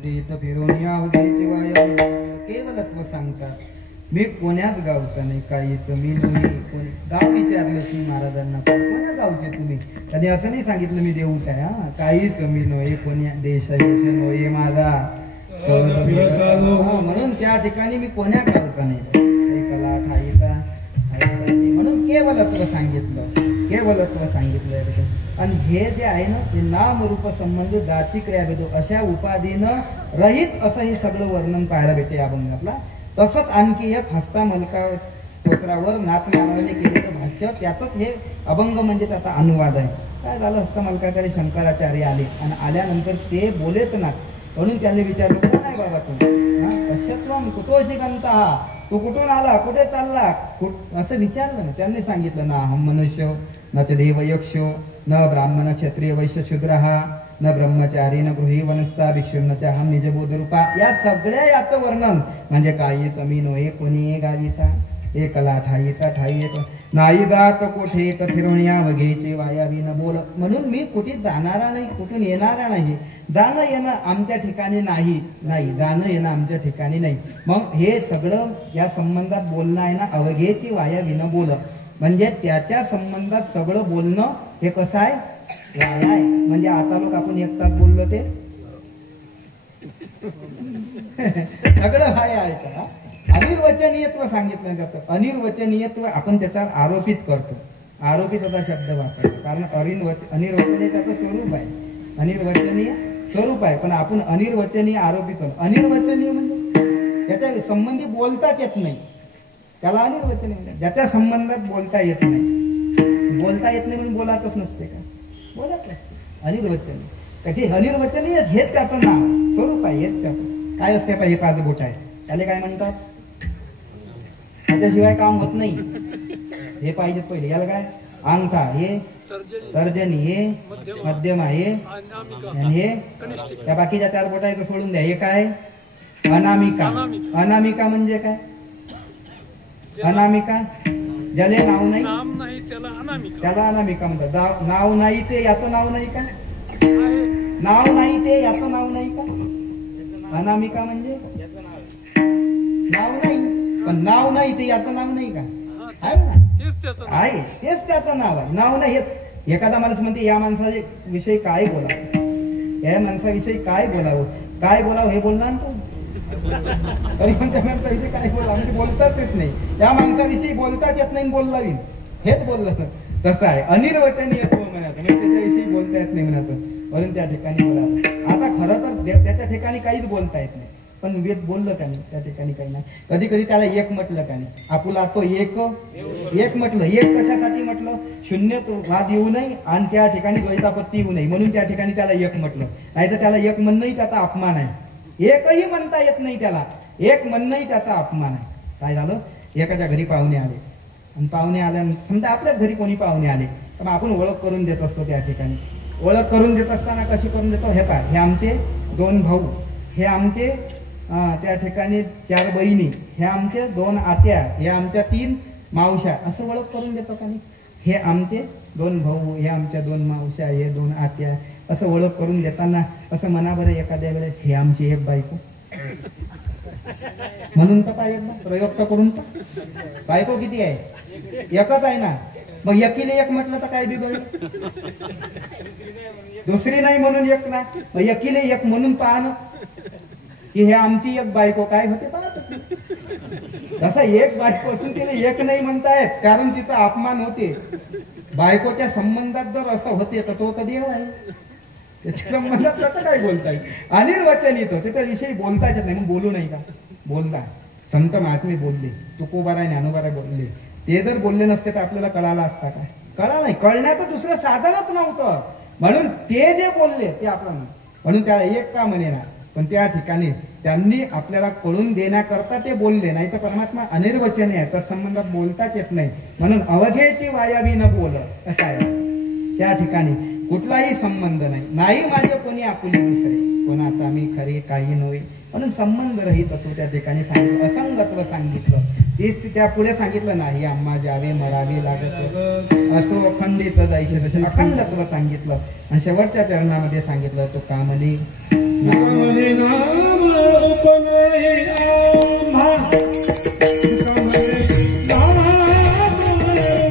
कुठे इथं फिरून या वगैरे वाया केवलत्व सांगतात. मी कोण्याच गावचा नाही, काहीच मी कोणी गाव विचारलं श्री महाराजांना, कोण्या गावचे तुम्ही? कधी असं नाही सांगितलं मी देऊच आहे, हा काहीच मी नव्हे, कोण्या देश नव्हे माझा. म्हणून त्या ठिकाणी मी कोण्या गावचा नाही, कला ठाईचा म्हणून केवलत्व सांगितलं, केवलत्व सांगितलं. आणि हे जे आहे ना ते नाम रूप संबंध जाती क्रियाभेद अशा उपाधीनं रहित असं हे सगळं वर्णन पाहायला भेटते या अभंगातला. तसंच आणखी एक हस्तामलका स्तोत्रावर नाथमाराने केलेलं भाष्य, त्यातच हे अभंग म्हणजे त्याचा अनुवाद आहे. काय झालं, हस्तमलकाकडे शंकराचार्य आले आणि आल्यानंतर ते बोलेच ना, म्हणून त्यांनी विचारलं कुठं नाही बाबा तू, कश्यत्वम कुतोशी गंता, तू कुठून आला, कुठे चालला, असं विचारलं ना. त्यांनी सांगितलं ना हम मनुष्य न च देव यक्षो न ब्राह्मण क्षत्रिय वैश्य शूद्रः न ब्रह्मचारी न गृही वनस्ता भिक्षुन च हम निजबोध रूपा. या सगळ्या याचं वर्णन म्हणजे काही कमी नव्हे कोणी गावीचा, एकला ठाईचा ठाई एक नाही जात कोठे तर फिरवण्या वगेचे वायावी न बोल. म्हणून मी कुठे जाणारा नाही, कुठून येणारा नाही, जाणं येणं आमच्या ठिकाणी नाही, जाणं येणं आमच्या ठिकाणी नाही. मग हे सगळं या संबंधात बोलणं आहे ना, अवघेची वायावी न बोल, म्हणजे त्याच्या संबंधात सगळं बोलणं हे कसं आहे, वाया आहे. म्हणजे आता लोक आपण एक तास बोललो ते सगळं वाया आहे का? अनिर्वचनीयत्व सांगितलं जातं. अनिर्वचनीयत्व आपण त्याचा आरोपित करतो, आरोपित असा शब्द वापरतो, कारण अनिर्वचनीय त्याचं स्वरूप आहे, अनिर्वचनीय स्वरूप आहे, पण आपण अनिर्वचनीय आरोपित करतो. अनिर्वचनीय म्हणजे त्याच्या संबंधी बोलताच येत नाही, त्याला अनिर्वचनीय म्हणजे ज्याच्या संबंधात बोलता येत नाही. बोलता येत नाही म्हणून बोलातच नसते का, बोलत नसते. अनिर्वचनीय त्याची अनिर्वचनीय हेच त्याचं नाव स्वरूप आहे, हेच त्याचं काय असते का, हे पाच बोट आहे त्याला काय म्हणतात, त्याच्याशिवाय काम होत नाही. हे पाहिजे पहिले, याला काय अंगठा, हे तर्जनी, हे मध्यमा, हे त्या बाकीच्या चार बोटा सोडून द्या. हे काय अनामिका. अनामिका म्हणजे काय, अनामिका ज्याले नाव नाही त्याला अनामिका म्हणतात. नाव नाही ते याचं नाव नाही का, नाव नाही ते याचं नाव नाही का, अनामिका म्हणजे नाव नाही, पण नाव नाही ते याचं नाव नाही का, आहे ना, आहे तेच त्याचं नाव आहे. नाव नाही, एखादा माणूस म्हणते या माणसाच्या विषयी काय बोलावं, या माणसाविषयी काय बोलावं, काय बोलावं हे बोलणार तो, तरी पण त्या माणसाविषयी काय बोलावं म्हणजे बोलताच येत नाही, त्या माणसाविषयी बोलताच येत नाही, बोललावी हेच बोललं. तसं आहे अनिर्वचनीयत्व म्हणायचं, म्हणजे त्याच्याविषयी बोलता येत नाही म्हणायचं, म्हणून त्या ठिकाणी बोलावं. आता खरं तर त्याच्या ठिकाणी काहीच बोलता येत नाही, पण वेद बोललं का नाही, त्या ठिकाणी काही नाही. कधी कधी त्याला एक म्हटलं का नाही, आपुला तो एक म्हटलं. एक कशासाठी म्हटलं, शून्य वाद येऊ नये आणि त्या ठिकाणी द्वैतापत्ती येऊ नये, म्हणून त्या ठिकाणी त्याला एक म्हटलं. नाही तर त्याला एक म्हणणंही त्याचा अपमान आहे, एकही म्हणता येत नाही त्याला, एक म्हणणंही त्याचा अपमान आहे. काय झालं, एकाच्या घरी पाहुणे आले आणि पाहुणे आल्यानंतर समजा आपल्याच घरी कोणी पाहुणे आले तर आपण ओळख करून देत असतो. त्या ठिकाणी ओळख करून देत असताना कशी करून देतो, हे काय, हे आमचे 2 भाऊ, हे आमचे त्या ठिकाणी 4 बहिणी, हे आमचे 2 आत्या, हे आमच्या 3 मावश्या, असं ओळख करून देतो का नाही. हे आमचे 2 भाऊ, हे आमच्या 2 मावश्या, हे 2 आत्या, असं ओळख करून देताना असं म्हणा बरं एखाद्या वेळेस हे आमची एक बायको म्हणून तर पाहिजे ना, प्रयोग तर करून तर. बायको किती आहे, एकच आहे ना, मग एकीले एक म्हटलं तर काय बिघडलं, दुसरी नाही म्हणून एक ना, मग एकीले एक म्हणून पाहणं की हे आमची एक बायको काय होते पाहत. तसं एक बायको असून तिला एक नाही म्हणतायत, कारण तिचा अपमान होते. बायकोच्या संबंधात जर असं होते तर तो तर देव आहे, त्याच्या संबंधात कसं काय बोलताय. अनिर्वचनीत त्याच्याविषयी बोलताच नाही, मग बोलू नाही का, बोलता. संत महात्मे बोलले, तुकोबाराय ज्ञानोबाराय बोलले, ते जर बोलले नसते तर आपल्याला कळाला असता का, कळा नाही, कळण्याचं दुसरं साधनच नव्हतं. म्हणून ते जे बोलले ते आपलं, म्हणून त्याला एक का म्हणेना, पण त्या ठिकाणी त्यांनी आपल्याला कळून देण्याकरता ते बोलले. नाही तर परमात्मा अनिर्वचनीय आहे, तर संबंधात बोलताच येत नाही, म्हणून अवघेची वायावी न बोल असं आहे. त्या ठिकाणी कुठलाही संबंध नाही माझे कोणी आपुले दुसरे, कोणाचा मी खरे काही नव्हे, म्हणून संबंध रहित असो. त्या ठिकाणी सांगितलं असंगत्व सांगितलं, तेच त्या पुढे सांगितलं नाही आम्हा जावे मरावे लागत असो अखंडित जायचे, अखंडत्व सांगितलं. आणि शेवटच्या चरणामध्ये सांगितलं तो कामने तुकामणे नाम रूप नाही आम्हा तुकामणे नाम रूप नाही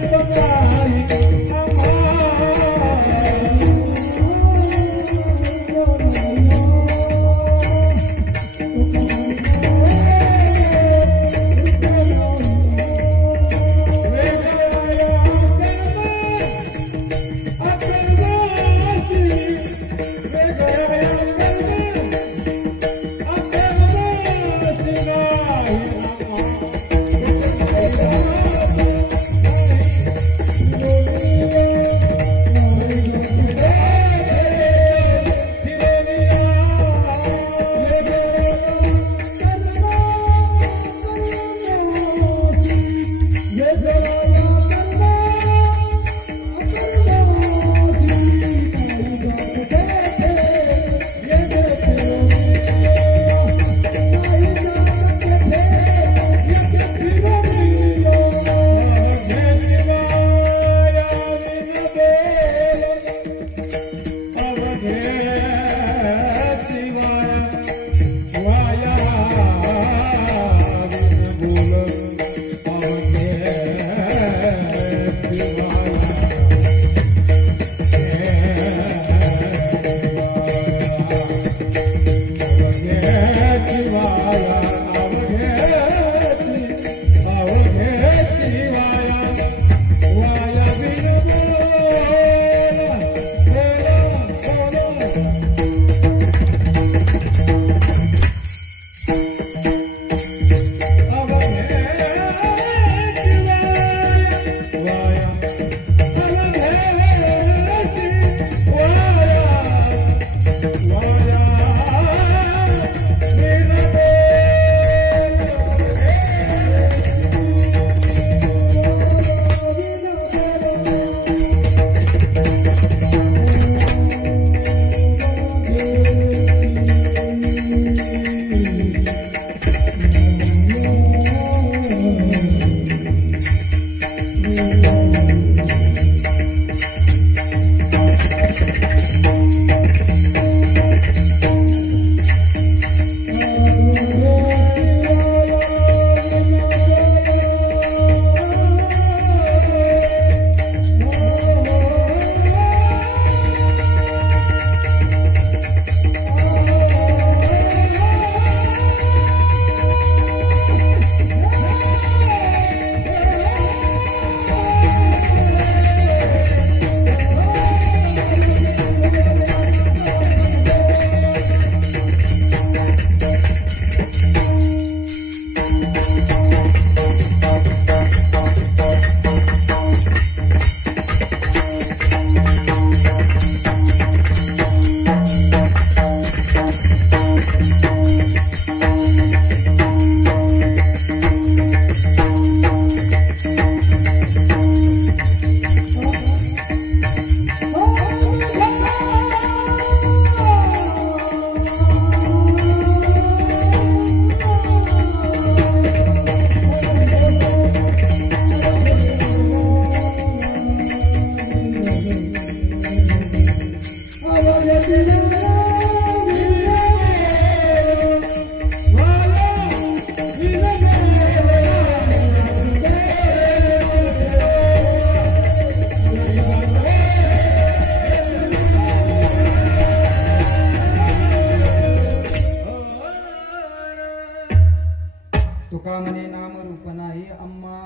तुकामणे नाम रूप नाही आम्हा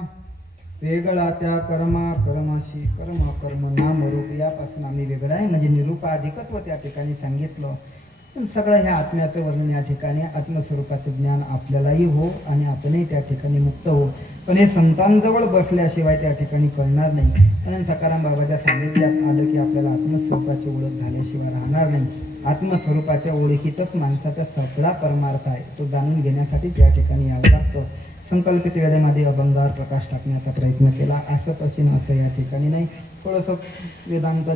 वेगळा त्या कर्मा कर्माशी कर्म कर्म नाम रूप यापासून आम्ही वेगळा आहे म्हणजे निरूपाधिकत्व त्या ठिकाणी सांगितलं. पण सगळं ह्या आत्म्याचं वर्णन या ठिकाणी आत्मस्वरूपाचं ज्ञान आपल्यालाही हो आणि आपणही त्या ठिकाणी मुक्त हो. पण हे संतांजवळ बसल्याशिवाय त्या ठिकाणी कळणार नाही. म्हणून सकाराम बाबाच्या सांगितल्यात आलं की आपल्याला आत्मस्वरूपाची ओळख झाल्याशिवाय राहणार नाही. आत्मस्वरूपाच्या ओळखीतच माणसाचा सगळा परमार्थ आहे. तो जाणून घेण्यासाठी त्या ठिकाणी यावं लागतं. संकल्पित वेळेमध्ये अभंगावर प्रकाश टाकण्याचा प्रयत्न केला. असं तशी असं या ठिकाणी नाही. थोडंसं वेदांत